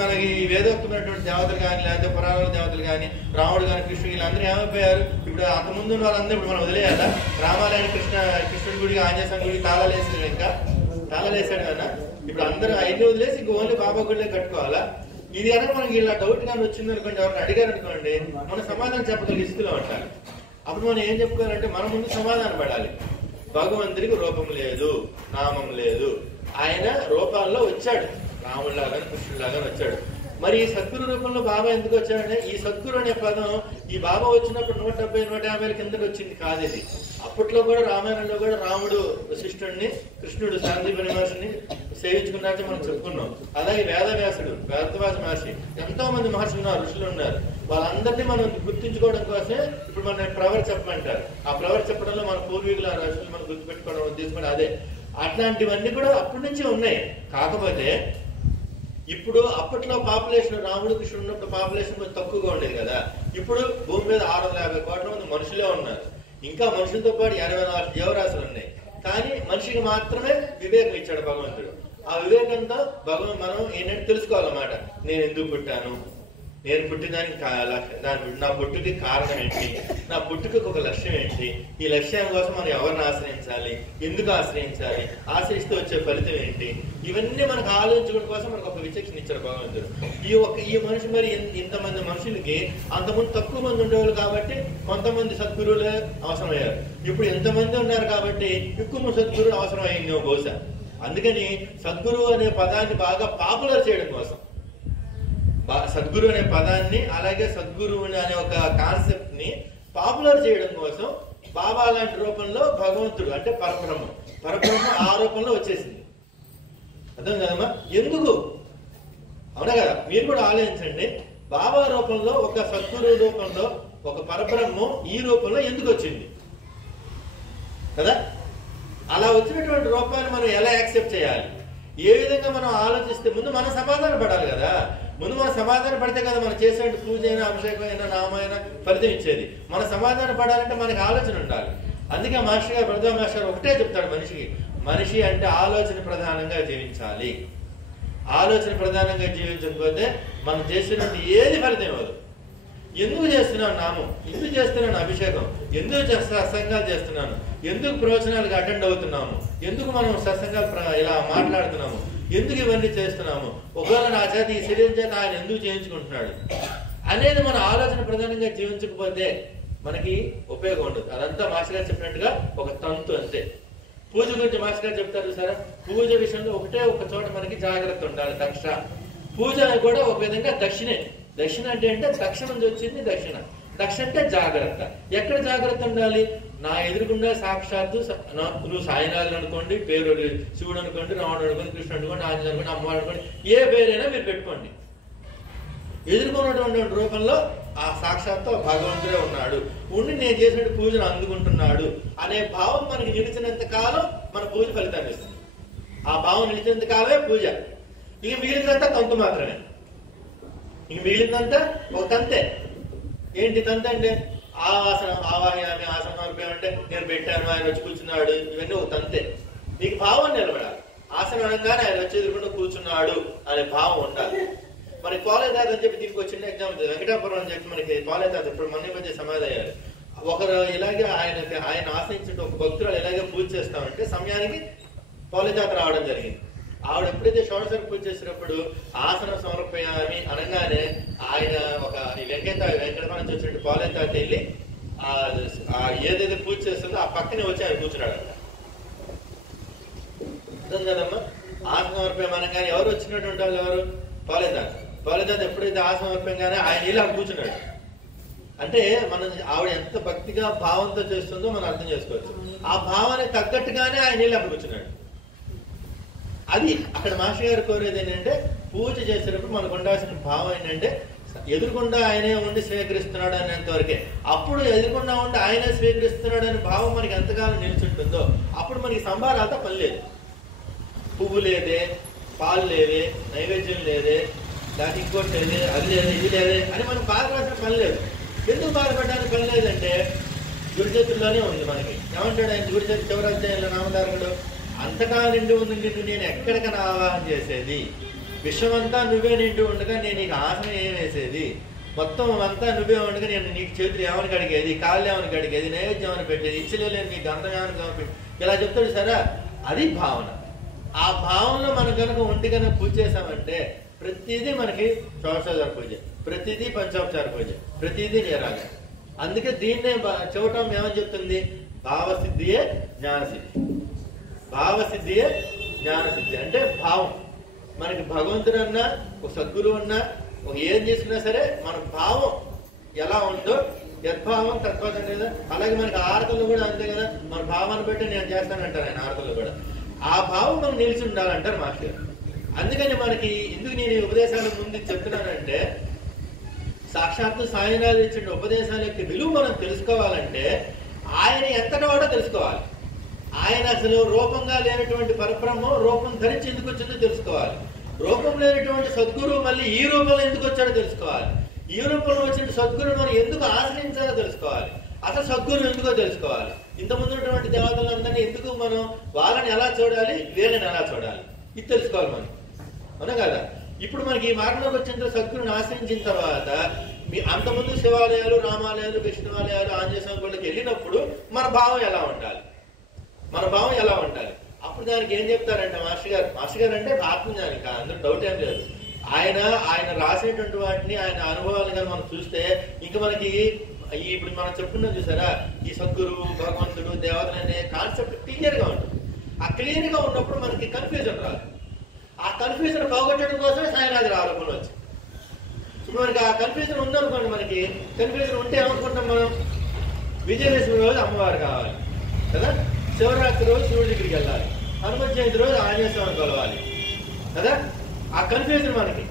మనకి వేదోక్తమైనటువంటి దేవతలు కానీ లేకపోతే పురాణ దేవతలు కానీ రాముడు కానీ కృష్ణుడు కానీ అందరూ ఏమైపోయారు. ఇప్పుడు అంతకుముందు ఉన్న వాళ్ళందరూ ఇప్పుడు మనం వదిలేయాలా? రామాలయాన్ని కృష్ణుడి గుడికి ఆంజనేయ స్వామి గుడికి తాళాలు వేసాడు, ఇంకా తాళాలు వేసాడు కదా. ఇప్పుడు అందరూ అన్ని వదిలేసి ఇంక ఓన్లీ బాబా గుడిలో కట్టుకోవాలా? ఇది కనుక మనకి ఇలా డౌట్ కానీ వచ్చింది అనుకోండి, ఎవరిని అడిగారు అనుకోండి, మన సమాధానం చెప్పగలిగే స్థితిలో ఉంటారు. అప్పుడు మనం ఏం చెప్పుకోవాలంటే మన ముందు సమాధానం పడాలి. భగవంతుడికి రూపం లేదు, నామం లేదు. ఆయన రూపాల్లో వచ్చాడు, రాముడిలాగా కృష్ణుడిలాగా వచ్చాడు. మరి ఈ సద్గురు రూపంలో బాబా ఎందుకు వచ్చాడంటే, ఈ సద్గురు అనే పదం ఈ బాబా వచ్చినప్పుడు 170-150 కిందకి వచ్చింది కాదు. ఇది అప్పట్లో కూడా రామాయణంలో కూడా రాముడు వశిష్ఠుడిని, కృష్ణుడు సాందీపని మహర్షిని సేవించుకున్నారని మనం చెప్పుకున్నాం. అలాగే వేదవ్యాసుడు, భరద్వాజ మహర్షి, ఎంతో మంది మహర్షులు ఉన్నారు, ఋషులు ఉన్నారు. వాళ్ళందరినీ మనం గుర్తించుకోవడం కోసమే ఇప్పుడు మన ప్రవర్ చెప్పమంటారు. ఆ ప్రవర్ చెప్పడంలో మన పూర్వీకుల ఋషులు మనం గుర్తుపెట్టుకోవడం ఉద్దేశం అదే. అట్లాంటివన్నీ కూడా అప్పటి నుంచే ఉన్నాయి. కాకపోతే ఇప్పుడు అప్పట్లో పాపులేషన్ రాముడు కృష్ణుడు ఉన్నప్పుడు పాపులేషన్ కొంచెం తక్కువగా ఉండేది కదా. ఇప్పుడు భూమి మీద 650 కోట్ల మంది మనుషులే ఉన్నారు. ఇంకా మనుషులతో పాటు 84 జీవరాశులు ఉన్నాయి. కానీ మనిషికి మాత్రమే వివేకం ఇచ్చాడు భగవంతుడు. ఆ వివేకంతో మనం ఏంటంటే తెలుసుకోవాలన్నమాట. నేను ఎందుకు పుట్టాను, నేను పుట్టినదానికి నా పుట్టుకి కారణం ఏంటి, నా పుట్టుకు ఒక లక్ష్యం ఏంటి, ఈ లక్ష్యం కోసం మనం ఎవరిని ఆశ్రయించాలి, ఎందుకు ఆశ్రయించాలి, ఆశ్రయిస్తూ వచ్చే ఫలితం ఏంటి, ఇవన్నీ మనకు ఆలోచించడం కోసం మనకు ఒక విచక్షణ ఇచ్చారు భగవంతుడు. ఈ మనిషి మరి ఇంతమంది మనుషులకి అంతమంది తక్కువ మంది ఉండేవాళ్ళు కాబట్టి కొంతమంది సద్గురువులే అవసరమయ్యారు. ఇప్పుడు ఎంతమంది ఉన్నారు కాబట్టి ఎక్కువ సద్గురువులు అవసరం అయింది బహుశా. అందుకని సద్గురువు అనే పదాన్ని బాగా పాపులర్ చేయడం కోసం, సద్గురు అనే పదాన్ని అలాగే సద్గురువు అనే ఒక కాన్సెప్ట్ ని పాపులర్ చేయడం కోసం బాబా లాంటి రూపంలో భగవంతుడు అంటే పరబ్రహ్మ ఆ రూపంలో వచ్చేసింది. అర్థం కదమ్మా? ఎందుకు? అవునా కదా? మీరు కూడా ఆలోచించండి. బాబా రూపంలో ఒక సద్గురు రూపంలో ఒక పరబ్రహ్మం ఈ రూపంలో ఎందుకు వచ్చింది కదా? అలా వచ్చినటువంటి రూపాన్ని మనం ఎలా యాక్సెప్ట్ చేయాలి, ఏ విధంగా మనం ఆలోచిస్తే ముందు మనం సమాధానం పడాలి కదా. ముందు మనం సమాధానం పడితే కదా మనం చేసే పూజ అయినా అభిషేకం అయినా నామైనా ఫలితం ఇచ్చేది. మన సమాధానం పడాలంటే మనకి ఆలోచన ఉండాలి. అందుకే మాస్టర్ గారు భరద్వాజ మాస్టర్ ఒకటే చెప్తాడు మనిషికి, మనిషి అంటే ఆలోచన ప్రధానంగా జీవించాలి. ఆలోచన ప్రధానంగా జీవించకపోతే మనం చేసినట్టు ఏది ఫలితం ఇవ్వదు. ఎందుకు చేస్తున్నాను నామం, ఎందుకు చేస్తున్నాను అభిషేకం, ఎందుకు సత్సంగాలు చేస్తున్నాను, ఎందుకు ప్రవచనాలకు అటెండ్ అవుతున్నాము, ఎందుకు మనం సత్సంగాలు ఇలా మాట్లాడుతున్నాము, ఎందుకు ఇవన్నీ చేస్తున్నాము, ఒకవేళ నా చేత ఈ శరీరం చేత ఆయన ఎందుకు చేయించుకుంటున్నాడు అనేది మన ఆలోచన ప్రధానంగా జీవించకపోతే మనకి ఉపయోగం ఉండదు. అదంతా మాస్టర్ గారు చెప్పినట్టుగా ఒక తంతు అంతే. పూజ గురించి మాస్టర్ గారు చెప్తారు సరే, పూజ విషయంలో ఒక చోట మనకి జాగ్రత్త ఉండాలి. పూజ కూడా ఒక విధంగా దక్షిణ అంటే దక్షిణ నుంచి వచ్చింది దక్షిణ. దక్షిణ అంటే జాగ్రత్త. ఎక్కడ జాగ్రత్త ఉండాలి? నా ఎదురుకుండా సాక్షాత్తు నువ్వు సాయినాథుడు అనుకోండి, పేరు శివుడు అనుకోండి, రాముడు అనుకోండి, కృష్ణుడు అనుకోండి, ఆంజనేయుడు అనుకోండి, అమ్మవారు అనుకోండి, ఏ పేరైనా మీరు పెట్టుకోండి. ఎదుర్కొన్నటువంటి రూపంలో ఆ సాక్షాత్తు భగవంతుడే ఉన్నాడు, ఉండి నేను చేసిన పూజను అందుకుంటున్నాడు అనే భావం మనకి నిలిచినంత కాలం మన పూజ ఫలితాన్ని ఇస్తుంది. ఆ భావం నిలిచినంత కాలమే పూజ. ఇక మిగిలినంతా తంతు మాత్రమే. ఇంక మిగిలిందంతా ఒక తంతే. ఏంటి తంత అంటే ఆవాహయామి ఆసనం అంటే నేను పెట్టాను, ఆయన వచ్చి కూర్చున్నాడు, ఇవన్నీ ఒక తంతే. నీకు భావం నిలబడాలి. ఆసనం అనగానే ఆయన వచ్చి ఎదురుకుండా కూర్చున్నాడు అనే భావం ఉండాలి. మనకి పాలేదాత అని చెప్పి దీనికి చిన్న ఎగ్జాంపుల్, వెంకటాపురం అని చెప్పి మనకి పాలేదాత ఇప్పుడు మన మధ్య సమాధి అయ్యారు. ఒకరు ఇలాగే ఆయన ఆశ్రయించిన ఒక భక్తురాలు ఇలాగే పూజ చేస్తామంటే సమయానికి పాలేదాత రావడం జరిగింది. ఆవిడ ఎప్పుడైతే షోడశ పూజ చేసినప్పుడు ఆసనం సమర్పయామి అనగానే ఆయన ఒక వెంకటపురం నుంచి వచ్చినట్టు పాలేదాత వెళ్ళి ఏదైతే పూజ చేస్తుందో ఆ పక్కనే వచ్చి ఆయన కూర్చున్నాడు అంట. అర్థం కదమ్మా? ఆసనం సమర్పయం అనగానే ఎవరు వచ్చినటువంటి వాళ్ళు ఎవరు? పాలేదాత ఎప్పుడైతే ఆసనం సమర్పయంగానే ఆయన ఇలా కూర్చున్నాడు అంటే ఆవిడ ఎంత భక్తిగా భావంతో చేస్తుందో మనం అర్థం చేసుకోవచ్చు. ఆ భావానికి తగ్గట్టుగానే ఆయన ఇలా కూర్చున్నాడు. అది అక్కడ మాస్టర్ గారు కోరేది ఏంటంటే, పూజ చేసేటప్పుడు మనకు ఉండాల్సిన భావం ఏంటంటే ఎదురుకుండా ఆయనే ఉండి స్వీకరిస్తున్నాడు అనేంత వరకే. అప్పుడు ఎదురుకుండా ఉండి ఆయనే స్వీకరిస్తున్నాడు అనే భావం మనకి ఎంతకాలం నిలిచుంటుందో అప్పుడు మనకి సంభారాలతో పని లేదు. పువ్వు లేదే, పాలు లేదే, నైవేద్యం లేదే, దానికి ఇంకోటి లేదే, అది లేదే, ఇది లేదే అని మనం బాధపడాల్సిన పని లేదు. ఎందుకు బాధపడడానికి పని లేదంటే గురి చేతుల్లోనే ఉంది. మనకి ఏమంటాడు ఆయన గురి చేతి చివరి అధ్యాయంలో నామధారకుడు, అంతటా నిండి ఉంది నిన్ను నేను ఎక్కడికైనా ఆవాహన చేసేది. విశ్వమంతా నువ్వే నింటూ ఉండగా నేను నీకు ఆసనం ఏం వేసేది, మొత్తం అంతా నువ్వే ఉండగా నేను నీకు చేతులు ఏమని కడిగేది, కాళ్ళు ఏమని కడిగేది, నైవేద్యం ఏమని పెట్టేది, ఇచ్చలేని నీకు గంధం ఏమని పెట్టి ఇలా చెప్తాడు సరే. అది భావన. ఆ భావనలో మనం కనుక ఒంటి కనుక పూజ చేసామంటే ప్రతిదీ మనకి షోడశోపచార పూజ, ప్రతిదీ పంచోపచార పూజ, ప్రతిదీ నీరాజన. అందుకే దీన్నే చూడటం ఏమని చెప్తుంది, భావసిద్ధియే జ్ఞానసిద్ధి. భావసిద్ధియే జ్ఞానసిద్ధి అంటే భావం. మనకి భగవంతుడు అన్నా ఒక సద్గురువు అన్నా ఒక ఏం చేసుకున్నా సరే మన భావం ఎలా ఉందో యద్భావం తత్వం కదా. అలాగే మనకి ఆరతలు కూడా అంతే కదా, మన భావాన్ని బట్టి నేను చేస్తానంటారు ఆయన ఆరతలు కూడా. ఆ భావం మనం నిలిచి ఉండాలంటారు మాస్టర్ గారు. అందుకని మనకి ఎందుకు నేను ఈ ఉపదేశాల ముందు చెప్తున్నానంటే సాక్షాత్తు సాయినాథ్ ఇచ్చిన ఉపదేశాల యొక్క విలువ మనం తెలుసుకోవాలంటే ఆయన ఎంతటో తెలుసుకోవాలి. ఆయన అసలు రూపంగా లేనటువంటి పరబ్రహ్మం రూపం ధరించి ఎందుకు వచ్చిందో తెలుసుకోవాలి. రూపం లేనటువంటి సద్గురువు మళ్ళీ ఈ రూపంలో ఎందుకు వచ్చాడో తెలుసుకోవాలి. ఈ రూపంలో వచ్చిన సద్గురువు మనం ఎందుకు ఆశ్రయించాలో తెలుసుకోవాలి. అసలు సద్గురువు ఎందుకో తెలుసుకోవాలి. ఇంతకుముందు ఉన్నటువంటి దేవతలందరినీ ఎందుకు మనం వాళ్ళని ఎలా చూడాలి, వీళ్ళని ఎలా చూడాలి, ఇది తెలుసుకోవాలి మనం, అవునా కదా. ఇప్పుడు మనకి ఈ మార్గంలోకి వచ్చిన సద్గురుని ఆశ్రయించిన తర్వాత అంతకుముందు శివాలయాలు, రామాలయాలు, విష్ణువాలయాలు, ఆంజనేయ స్వామి గుళ్ళకి వెళ్ళినప్పుడు మన భావం ఎలా ఉండాలి, మన భావం ఎలా ఉండాలి. అప్పుడు దానికి ఏం చెప్తారంటే మాస్టర్ గారు అంటే ఆత్మజ్ఞాని, అందులో డౌట్ ఏం లేదు. ఆయన రాసినటువంటి వాటిని ఆయన అనుభవాలుగా మనం చూస్తే ఇంకా మనకి ఇప్పుడు మనం చెప్పుకున్నాం చూసారా, ఈ సద్గురువు, భగవంతుడు, దేవతలు అనే కాన్సెప్ట్ క్లియర్ గా ఉంటుంది. ఆ క్లియర్ గా ఉన్నప్పుడు మనకి కన్ఫ్యూజన్ రాదు. ఆ కన్ఫ్యూజన్ పోగొట్టడం కోసమే సాయినాథుడి ఆరోపణలు వచ్చాయి. ఇప్పుడు మనకి ఆ కన్ఫ్యూజన్ ఉందనుకోండి, మనకి కన్ఫ్యూజన్ ఉంటే ఏమనుకుంటాం మనం, విజయదశమి రోజు అమ్మవారు కావాలి కదా, శివరాత్రి రోజు శివుడి దగ్గరికి వెళ్ళాలి, హనుమత్ జయంతి రోజు ఆంజనేయ స్వామి కొలవాలి కదా. ఆ కన్ఫ్యూజన్ మనకి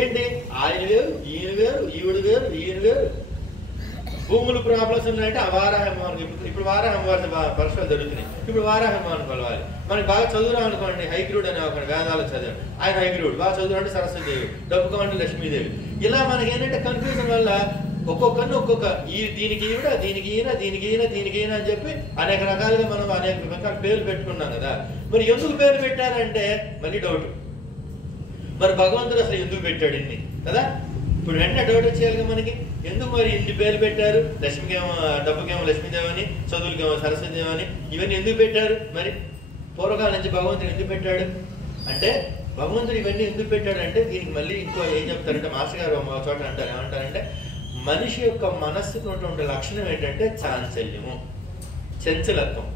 ఏంటి, ఆయన వేరు, ఈయన వేరు, ఈవిడ వేరు, ఈయన వేరు. భూములు ప్రాబ్లమ్స్ ఉన్నాయంటే ఆ వారాహమ్మవారికి ఇప్పుడు వారాహమ్మవారి పరీక్షలు జరుగుతున్నాయి, ఇప్పుడు వారాహమ్మవారిని కొలవాలి. మనకి బాగా చదువురాం అనుకోండి, హైగ్రూడ్ అని ఒక వేదాలు చదివాడు, ఆయన హైగ్రూడ్. బాగా చదువు అంటే సరస్వతిదేవి, డబ్బుకం అంటే లక్ష్మీదేవి. ఇలా మనకి ఏంటంటే కన్ఫ్యూజన్ వల్ల ఒక్కొక్కరిని ఒక్కొక్క దీనికి ఈవిడ, దీనికి ఈయన, దీనికి ఈయన, దీనికి ఈయన అని చెప్పి అనేక రకాలుగా మనం అనేక రకాల పేర్లు పెట్టుకున్నాం కదా. మరి ఎందుకు పేరు పెట్టారంటే మళ్ళీ డౌట్, మరి భగవంతుడు అసలు ఎందుకు పెట్టాడు ఇన్ని కదా. ఇప్పుడు వెంటనే డౌట్ వచ్చేయాలిగా మనకి, ఎందుకు మరి ఇన్ని పేర్లు పెట్టారు, లక్ష్మికేమో డబ్బుకేమో లక్ష్మీదేవి అని, చదువులకేమో సరస్వతిదేవి అని, ఇవన్నీ ఎందుకు పెట్టారు, మరి పూర్వకాలం నుంచి భగవంతుడు ఎందుకు పెట్టాడు అంటే, భగవంతుడు ఇవన్నీ ఎందుకు పెట్టాడు అంటే దీనికి మళ్ళీ ఇంకో ఏం చెప్తారంటే మాస్టర్ గారు ఒక చోట అంటారు, ఏమంటారంటే మనిషి యొక్క మనస్సుకు ఉన్నటువంటి లక్షణం ఏంటంటే చాంచల్యము, చంచలత్వం.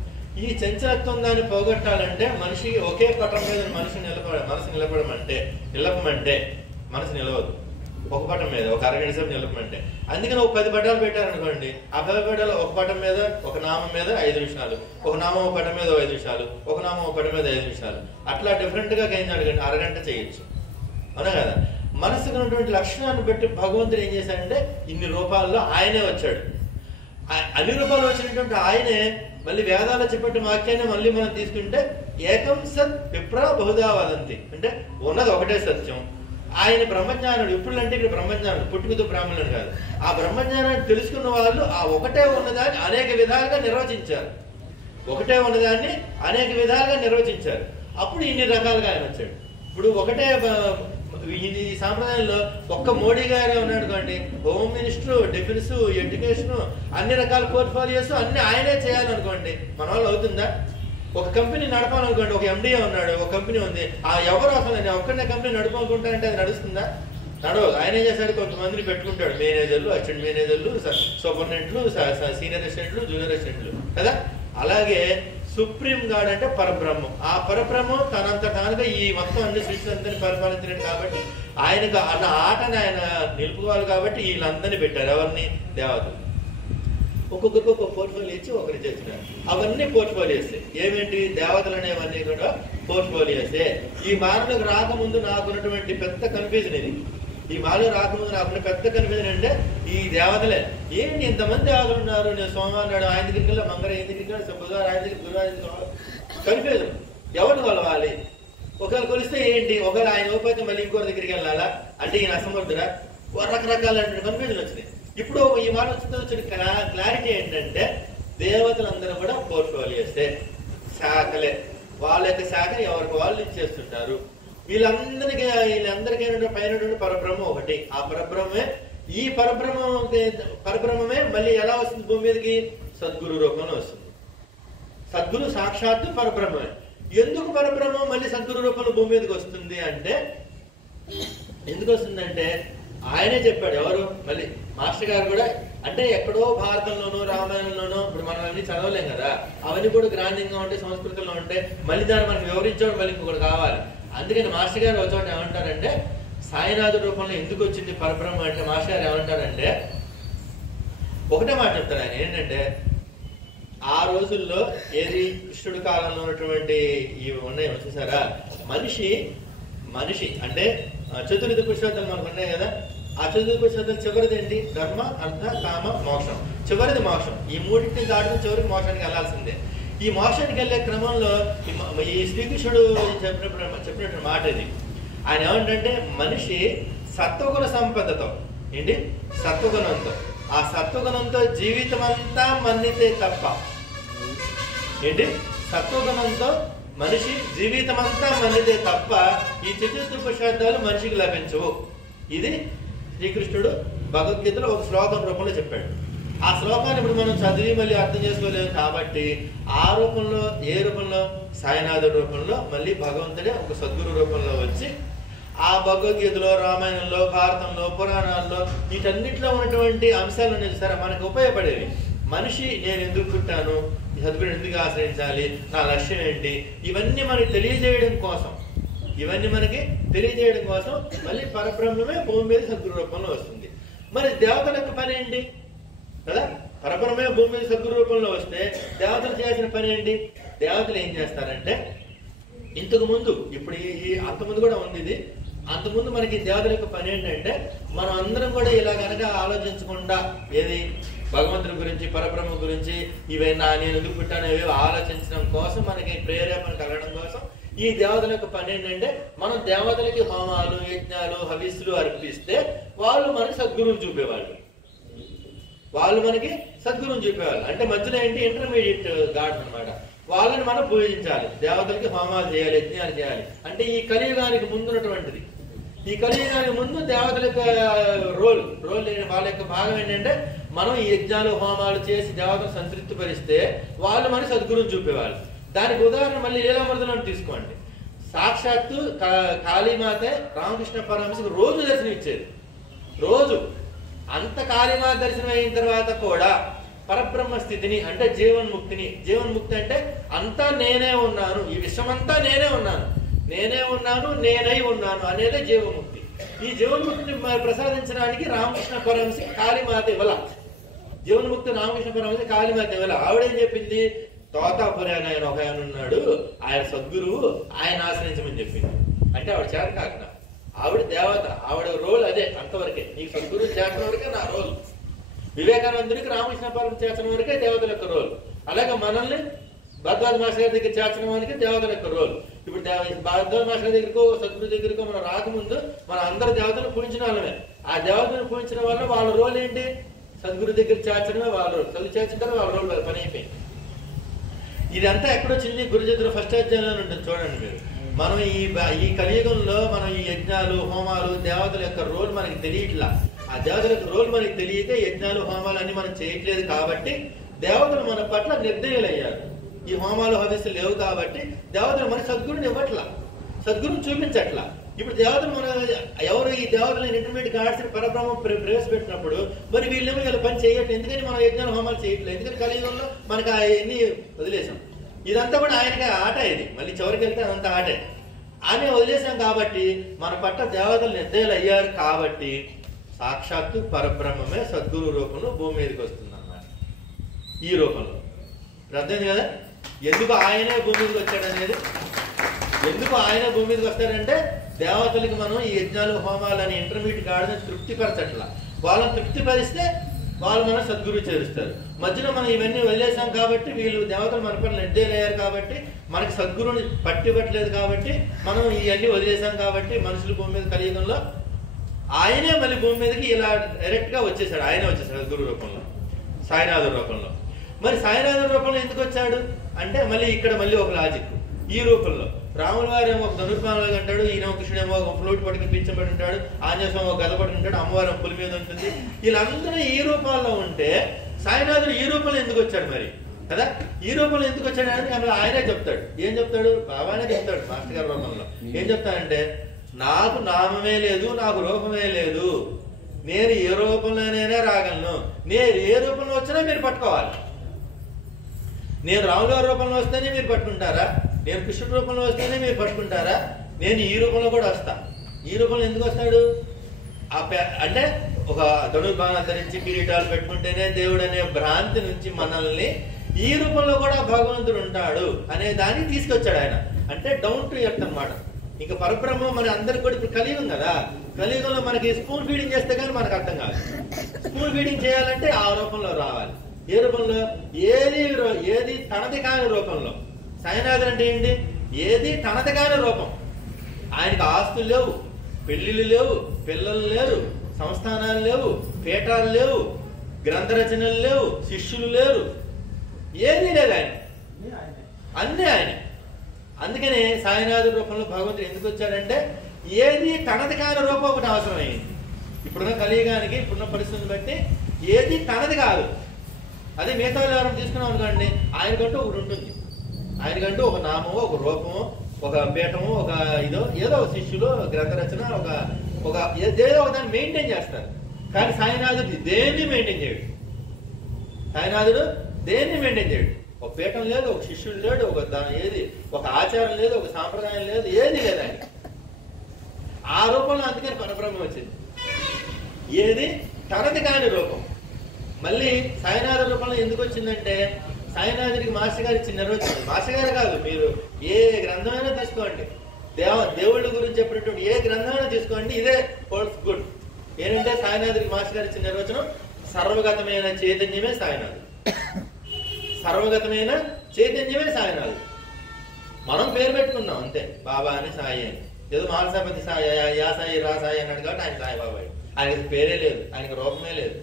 ఈ చంచలత్వం దాన్ని పోగొట్టాలంటే మనిషి ఒకే పటం మీద మనసు నిలపమంటే మనసు నిలవదు. ఒక పటం మీద ఒక అరగంట సేపు నిలపమంటే, అందుకని ఒక 10 పటాలు పెట్టారనుకోండి, ఆ 10 పటాలు ఒక పటం మీద ఒక నామం మీద 5 నిమిషాలు, ఒక నామం ఒక పటం మీద 5 నిమిషాలు, ఒక నామం ఒక పటం మీద 5 నిమిషాలు, అట్లా డిఫరెంట్ గా అడగండి అరగంట చేయొచ్చు, అవునా కదా. మనసుకు ఉన్నటువంటి లక్షణాన్ని బట్టి భగవంతుడు ఏం చేశాడంటే ఇన్ని రూపాల్లో ఆయనే వచ్చాడు. అన్ని రూపాలు వచ్చినటువంటి ఆయనే మళ్ళీ వేదాల్లో చెప్పిన వాక్యాన్ని మళ్ళీ మనం తీసుకుంటే ఏకం సత్ విప్ర బహుదా వదంతి అంటే ఉన్నది ఒకటే సత్యం. ఆయన బ్రహ్మజ్ఞానుడు. ఇప్పుడు అంటే ఇక్కడ బ్రహ్మజ్ఞానుడు, పుట్టుకతో బ్రాహ్మణుడు కాదు. ఆ బ్రహ్మజ్ఞానాన్ని తెలుసుకున్న వాళ్ళు ఆ ఒకటే ఉన్నదాన్ని అనేక విధాలుగా నిర్వచించారు. ఒకటే ఉన్నదాన్ని అనేక విధాలుగా నిర్వచించారు. అప్పుడు ఇన్ని రకాలుగా ఆయన వచ్చాడు. ఇప్పుడు ఒకటే ఇది సాంప్రదాయంలో ఒక్క మోడీ గారే ఉన్నాడు అనుకోండి, హోమ్ మినిస్టర్, డిఫెన్స్, ఎడ్యుకేషన్, అన్ని రకాల పోర్ట్ఫోలియోస్ అన్ని ఆయనే చేయాలనుకోండి, మన వాళ్ళు అవుతుందా? ఒక కంపెనీ నడపాలనుకోండి, ఒక ఎండిఏ ఉన్నాడు, ఒక కంపెనీ ఉంది, ఆ ఎవరు అసలు నేను ఒక్కనే కంపెనీ నడుపుకుంటానంటే అది నడుస్తుందా? నడవదు. ఆయన ఏం చేశాడు, కొంతమందిని పెట్టుకుంటాడు, మేనేజర్లు, అసిస్టెంట్ మేనేజర్లు, సూపరింటెండెంట్లు, సీనియర్ అసిస్టెంట్లు, జూనియర్ అసిస్టెంట్లు కదా. అలాగే సుప్రీం గాడ్ అంటే పరబ్రహ్మం. ఆ పరబ్రహ్మం తనంత తానుగా ఈ మొత్తం అన్ని సృష్టిని పరిపాలించలేదు కాబట్టి ఆయనకు అన్న ఆటని ఆయన నిలుపుకోవాలి కాబట్టి వీళ్ళందరినీ పెట్టారు. ఎవరిని? దేవతలు. ఒక్కొక్కరికి ఒక్కొక్క పోర్ట్ఫోలియో ఇచ్చి ఒకరి చేస్తున్నారు. అవన్నీ పోర్ట్ఫోలియోసే. ఏమేంటి? దేవతలు అనేవన్నీ కూడా పోర్ట్ఫోలియోసే. ఈ మార్గంలోకి రాకముందు నాకున్నటువంటి పెద్ద కన్ఫ్యూజన్ ఇది. ఈ మాలో రాకముందు నాకున్న పెద్ద కన్ఫ్యూజన్ అంటే ఈ దేవతలే. ఏంటి ఇంతమంది దేవతలు ఉన్నారు, నేను సోమవారం నాడు ఆయన దగ్గరికి వెళ్ళా, మంగళ ఆయన దగ్గరికి వెళ్ళా, బుధవారం ఆయన దగ్గర, గురువారం కన్ఫ్యూజన్. ఎవరిని కొలవాలి? ఒకవేళ కొలిస్తే ఏంటి, ఒకవేళ ఆయన ఓపోతే మళ్ళీ ఇంకోరి దగ్గరికి వెళ్ళాలా అంటే ఈయన అసమర్థుడా? రకరకాల కన్ఫ్యూజన్ వచ్చినాయి. ఇప్పుడు ఈ మాట వచ్చిన క్లారిటీ ఏంటంటే దేవతలందరూ కూడా పోర్ట్ఫోలియోసే, శాఖలే. వాళ్ళ యొక్క శాఖని ఎవరికి వాళ్ళు ఇచ్చేస్తుంటారు. వీళ్ళందరికీ పైన పరబ్రహ్మ ఒకటి. ఆ పరబ్రహ్మే, ఈ పరబ్రహ్మమే మళ్ళీ ఎలా వస్తుంది భూమి మీదకి? సద్గురు రూపంలో వస్తుంది. సద్గురు సాక్షాత్తు పరబ్రహ్మమే. ఎందుకు పరబ్రహ్మం మళ్ళీ సద్గురు రూపంలో భూమి మీదకి వస్తుంది అంటే, ఎందుకు వస్తుందంటే ఆయనే చెప్పాడు. ఎవరు? మళ్ళీ మాస్టర్ గారు కూడా. అంటే ఎక్కడో భారతంలోనూ రామాయణంలోనూ ఇప్పుడు మనం అన్ని చదవలేం కదా, అవన్నీ కూడా గ్రాంధికంగా ఉంటే సంస్కృతంలో ఉంటే మళ్ళీ దాన్ని మనకు వివరించడం మళ్ళీ ఇంకొకటి కావాలి. అందుకని మాస్టర్ గారు ఒక చోట ఏమంటారంటే, సాయినాథుడి రూపంలో ఎందుకు వచ్చింది పరబ్రహ్మ అంటే మాస్టర్ గారు ఏమంటారంటే, ఒకటే మాట చెప్తారు ఆయన. ఏంటంటే ఆ రోజుల్లో ఏది కృష్ణుడి కాలంలో ఉన్నటువంటి ఇవి ఉన్నాయి చూసారా, మనిషి అంటే చతుర్విధ పురుషోత్తములు మనకు ఉన్నాయి కదా. ఆ చతుర్విధ పురుషోత్తములు చివరిది ఏంటి? ధర్మ, అర్థ, కామ, మోక్షం. చివరిది మోక్షం. ఈ మూడింటిని దాటుకుని చివరికి మోక్షానికి వెళ్లాల్సిందే. ఈ మోక్షానికి వెళ్ళే క్రమంలో ఈ శ్రీకృష్ణుడు చెప్పినటువంటి మాట ఇది. ఆయన ఏమంటే మనిషి సత్వగుణ సంపదతో, ఏంటి సత్వగుణంతో, ఆ సత్వగుణంతో జీవితం అంతా మన్నితే తప్ప, ఏంటి సత్వగుణంతో మనిషి జీవితం అంతా మన్నితే తప్ప ఈ చతుర్థ పురుషార్థాలు మనిషికి లభించవు. ఇది శ్రీకృష్ణుడు భగవద్గీతలో ఒక శ్లోకం రూపంలో చెప్పాడు. ఆ శ్లోకాన్ని ఇప్పుడు మనం చదివి మళ్ళీ అర్థం చేసుకోలేము కాబట్టి ఆ రూపంలో, ఏ రూపంలో? సాయినాథుడి రూపంలో మళ్ళీ భగవంతుడే ఒక సద్గురు రూపంలో వచ్చి ఆ భగవద్గీతలో, రామాయణంలో, భారతంలో, పురాణాల్లో వీటన్నిటిలో ఉన్నటువంటి అంశాలను చూసారా మనకు ఉపయోగపడేవి. మనిషి నేను ఎందుకు పుట్టాను, సద్గురుని ఎందుకు ఆశ్రయించాలి, నా లక్ష్యం ఏంటి, ఇవన్నీ మనకి తెలియజేయడం కోసం మళ్ళీ పరబ్రహ్మమే భూమి మీద సద్గురు రూపంలో వస్తుంది. మరి దేవతల యొక్క పని ఏంటి కదా? పరబ్రహ్మమే భూమి మీద సద్గురు రూపంలో వస్తే దేవతలు చేసిన పని ఏంటి? దేవతలు ఏం చేస్తారంటే, ఇంతకు ముందు, ఇప్పుడు ఈ అంతకుముందు కూడా ఉంది ఇది, అంతకుముందు మనకి దేవతల యొక్క పని ఏంటంటే, మనం అందరం కూడా ఇలా కనుక ఆలోచించకుండా, ఏది భగవంతుని గురించి, పరబ్రహ్మ గురించి, ఇవైనా నేను ఎందుకు పుట్టాను ఏవో ఆలోచించడం కోసం, మనకి ప్రేరేపణ కలగడం కోసం ఈ దేవతల యొక్క పని ఏంటంటే, మనం దేవతలకి హోమాలు, యజ్ఞాలు, హవిస్సులు అర్పిస్తే వాళ్ళు మనకి సద్గురువుని చూపేవాళ్ళు. అంటే మధ్యలో ఏంటి? ఇంటర్మీడియట్ గాడ్ అన్నమాట. వాళ్ళని మనం పూజించాలి, దేవతలకి హోమాలు చేయాలి, యజ్ఞాలు చేయాలి. అంటే ఈ కలియుగానికి ముందున్నటువంటిది. ఈ కలియుగానికి ముందు దేవతల యొక్క రోల్ వాళ్ళ యొక్క భాగం ఏంటంటే, మనం ఈ యజ్ఞాలు, హోమాలు చేసి దేవతను సంతృప్తిపరిస్తే వాళ్ళు మనకి సద్గురువుని చూపేవాళ్ళు. దానికి ఉదాహరణ మళ్ళీ లీలామృతంలో తీసుకోండి. సాక్షాత్తు కాళీమాతే రామకృష్ణ పరమహంసకి రోజు దర్శనం ఇచ్చేది. రోజు అంత కాళీమాత దర్శనం అయిన తర్వాత కూడా పరబ్రహ్మ స్థితిని, అంటే జీవన్ముక్తి అంటే అంతా నేనే ఉన్నాను, ఈ విశ్వమంతా నేనే ఉన్నాను, నేనై ఉన్నాను అనేది జీవన్ముక్తి. ఈ జీవన్ముక్తిని ప్రసాదించడానికి రామకృష్ణ పరమహంస కాళీమాత ఇవ్వాల. జీవన్ముక్తి రామకృష్ణ పరమహంస కాళీమాత ఇవ్వాల. ఆవిడేం చెప్పింది? తోతాపురి అని ఆయన ఒక ఆయన ఉన్నాడు, ఆయన సద్గురువు, ఆయన ఆశ్రయించమని చెప్పింది. అంటే ఆవిడ చేత కాక, ఆవిడ దేవత, ఆవిడ రోల్ అదే, అంతవరకే. నీకు సద్గురువు చేసిన వరకే నా రోల్. వివేకానందుడికి రామకృష్ణ పరమహంస చేర్చడం వరకే దేవతల యొక్క రోల్. అలాగే మనల్ని భరద్వాజ మాస్టర్ గారి దగ్గర చేర్చడం వరకే దేవతల యొక్క రోల్. ఇప్పుడు భరద్వాజ మాస్టర్ దగ్గరకో, సద్గురు దగ్గరకో మనం రాకముందు మన అందరు దేవతలను పూజించిన వాళ్ళమే. ఆ దేవతలను పూజించడం వల్ల వాళ్ళ రోల్ ఏంటి? సద్గురు దగ్గర చేర్చడమే వాళ్ళ రోల్. చదువు చేర్చడం వాళ్ళ రోల్, వాళ్ళ పని అయిపోయింది. ఇదంతా ఎక్కడొచ్చింది? గురుచరిత్ర ఫస్ట్ అధ్యాయంలో ఉంటుంది చూడండి మీరు. మనం ఈ కలియుగంలో మనం ఈ యజ్ఞాలు, హోమాలు, దేవతల యొక్క రోల్ మనకి తెలియట్లా. ఆ దేవతల యొక్క రోల్ మనకి తెలియక యజ్ఞాలు, హోమాలు అన్ని మనం చేయట్లేదు కాబట్టి దేవతలు మన పట్ల నిర్దయులయ్యారు. ఈ హోమాలు, హవిస్సులు లేవు కాబట్టి దేవతలు మన సద్గురుని ఇవ్వట్లా, సద్గురుని చూపించట్లా. ఇప్పుడు దేవతలు ఎవరు ఈ దేవతలను ఇంటర్మీడియట్ గాడ్స్ పరబ్రహ్మ ప్రవేశపెట్టినప్పుడు మరి వీళ్ళేమో వీళ్ళ పని చేయట్లేదు. ఎందుకని మనం యజ్ఞాలు, హోమాలు చేయట్లేదు? ఎందుకని కలియుగంలో మనకి అవన్నీ వదిలేసాం. ఇదంతా కూడా ఆయనకి ఆట. ఇది మళ్ళీ చివరికి వెళ్తే అదంతా ఆటే. ఆయన వదిలేసాం కాబట్టి మన పట్ల దేవతలు నిర్దయులు అయ్యారు కాబట్టి సాక్షాత్తు పరబ్రహ్మమే సద్గురు రూపంలో భూమి మీదకి వస్తుంది అన్నమాట. ఈ రూపంలో అర్థం కదా ఎందుకు ఆయనే భూమి మీదకి వచ్చాడనేది. ఎందుకు ఆయన భూమి మీదకి వస్తాడంటే, దేవతలకి మనం ఈ యజ్ఞాలు, హోమాలు అని ఇంటర్మీడియట్ గాడిని తృప్తిపరచట్లా. వాళ్ళని తృప్తిపరిస్తే వాళ్ళు మనం సద్గురు చేరుస్తారు. మధ్యలో మనం ఇవన్నీ వదిలేసాం కాబట్టి, వీళ్ళు దేవతలు మన పట్ల నిర్దయులయ్యారు కాబట్టి, మనకి సద్గురుని పట్టివ్వట్లేదు కాబట్టి, మనం ఇవన్నీ వదిలేసాం కాబట్టి మనుషులు భూమి మీద కలియుగంలో ఆయనే మళ్ళీ భూమి మీదకి ఇలా డైరెక్ట్ గా వచ్చేసాడు. ఆయనే వచ్చేసాడు గురు రూపంలో, సాయినాథుడి రూపంలో. మరి సాయినాథుడి రూపంలో ఎందుకు వచ్చాడు అంటే, మళ్ళీ ఇక్కడ మళ్ళీ ఒక లాజిక్. ఈ రూపంలో రాముల వారు ఏమో ఒక ధనుర్బాణంలో అంటాడు, ఈయన కృష్ణుడేమో ఒక ఫ్లూట్ పట్టుకుని పింఛబడి ఉంటాడు, ఆంజనేయ స్వామి ఒక గద పట్టుకుని ఉంటాడు, అమ్మవారు పులి మీద ఉంటుంది. వీళ్ళందరూ ఈ రూపాల్లో ఉంటే సాయినాథుడు ఈ రూపంలో ఎందుకు వచ్చాడు మరి కదా? ఈ రూపంలో ఎందుకు వచ్చాడు అని అందులో ఆయనే చెప్తాడు. ఏం చెప్తాడు? బాబానే చెప్తాడు మాస్టర్ గారి రూపంలో. ఏం చెప్తాడంటే, నాకు నామమే లేదు, నాకు రూపమే లేదు, నేను ఏ రూపంలోనైనా రాగలను, నేను ఏ రూపంలో వచ్చినా మీరు పట్టుకోవాలి. నేను రాముల వారి రూపంలో వస్తేనే మీరు పట్టుకుంటారా, నేను కృష్ణుడి రూపంలో వస్తేనే మీరు పట్టుకుంటారా, నేను ఈ రూపంలో కూడా వస్తా. ఈ రూపంలో ఎందుకు వస్తాడు అంటే ఒక ధనుర్బాణం ధరించి కిరీటాలు పెట్టుకుంటేనే దేవుడు అనే భ్రాంతి నుంచి మనల్ని ఈ రూపంలో కూడా భగవంతుడు ఉంటాడు అనే దాన్ని తీసుకొచ్చాడు ఆయన. అంటే డౌన్ టు ఎర్త్ అన్నమాట. ఇంకా పరబ్రహ్మం మన అందరికి కూడా ఇప్పుడు కలియుగం కదా, కలియుగంలో మనకి స్పూన్ ఫీడింగ్ చేస్తే కానీ మనకు అర్థం కాదు. స్పూన్ ఫీడింగ్ చేయాలంటే ఆ రూపంలో రావాలి. ఏ రూపంలో? ఏది తనది కాని రూపంలో. సాయినాథుడు అంటే ఏంటి? ఏది తనది కాని రూపం. ఆయనకు ఆస్తులు లేవు, పెళ్లిళ్ళు లేవు, పిల్లలు లేరు, సంస్థానాలు లేవు, పీఠాలు లేవు, గ్రంథ రచనలు లేవు, శిష్యులు లేరు, ఏదీ లేదు. ఆయన అన్నీ ఆయన. అందుకనే సాయినాథుడి రూపంలో భగవంతుడు ఎందుకు వచ్చాడంటే ఏది తనది కాని రూపం ఒకటి అవసరమైంది. ఇప్పుడున్న కలియుగానికి, ఇప్పుడున్న పరిస్థితిని బట్టి ఏది తనది కాదు. అదే మిగతా ఎవరైనా తీసుకున్నాం అనుకోండి, ఆయనకంటూ ఒకటి ఉంటుంది. ఆయనకంటూ ఒక నామము, ఒక రూపము, ఒక పీఠము, ఒక ఏదో ఒక శిష్యులు, గ్రంథ రచన, ఒక ఏదో ఒక దాన్ని మెయింటైన్ చేస్తారు. కానీ సాయినాథుడు దేన్ని మెయింటైన్ చేయడు. సాయినాథుడు దేన్ని మెయింటైన్ చేయడు. ఒక పీఠం లేదు, ఒక శిష్యుడు లేడు, ఒక ఆచారం లేదు, ఒక సాంప్రదాయం లేదు, ఏది లేదు ఆయన. ఆ రూపంలో అందుకని పరబ్రహ్మం వచ్చింది. ఏది తనది కాని రూపం. మళ్ళీ సాయినాథ రూపంలో ఎందుకు వచ్చిందంటే, సాయినాథుడికి మాస్టర్ గారు ఇచ్చిన నిర్వచనం. మాస్టర్ గారు కాదు, మీరు ఏ గ్రంథమైనా తీసుకోండి, దేవుళ్ళ గురించి చెప్పినటువంటి ఏ గ్రంథమైనా తీసుకోండి, ఇదే హోల్డ్స్ గుడ్. ఏంటంటే సాయినాథుడికి మాస్టర్ గారు ఇచ్చిన నిర్వచనం, సర్వగతమైన చైతన్యమే సాయినాథుడు. సర్వగతమైన చైతన్యమే సాయినాథుడు. మనం పేరు పెట్టుకున్నాం అంతే, బాబా అని, సాయి అని. ఏదో మానసాపతి సాయి, యా సాయి, రా సాయి అన్నాడు కాబట్టి ఆయన సాయిబాబా. ఆయనకి పేరే లేదు, ఆయనకి రూపమే లేదు.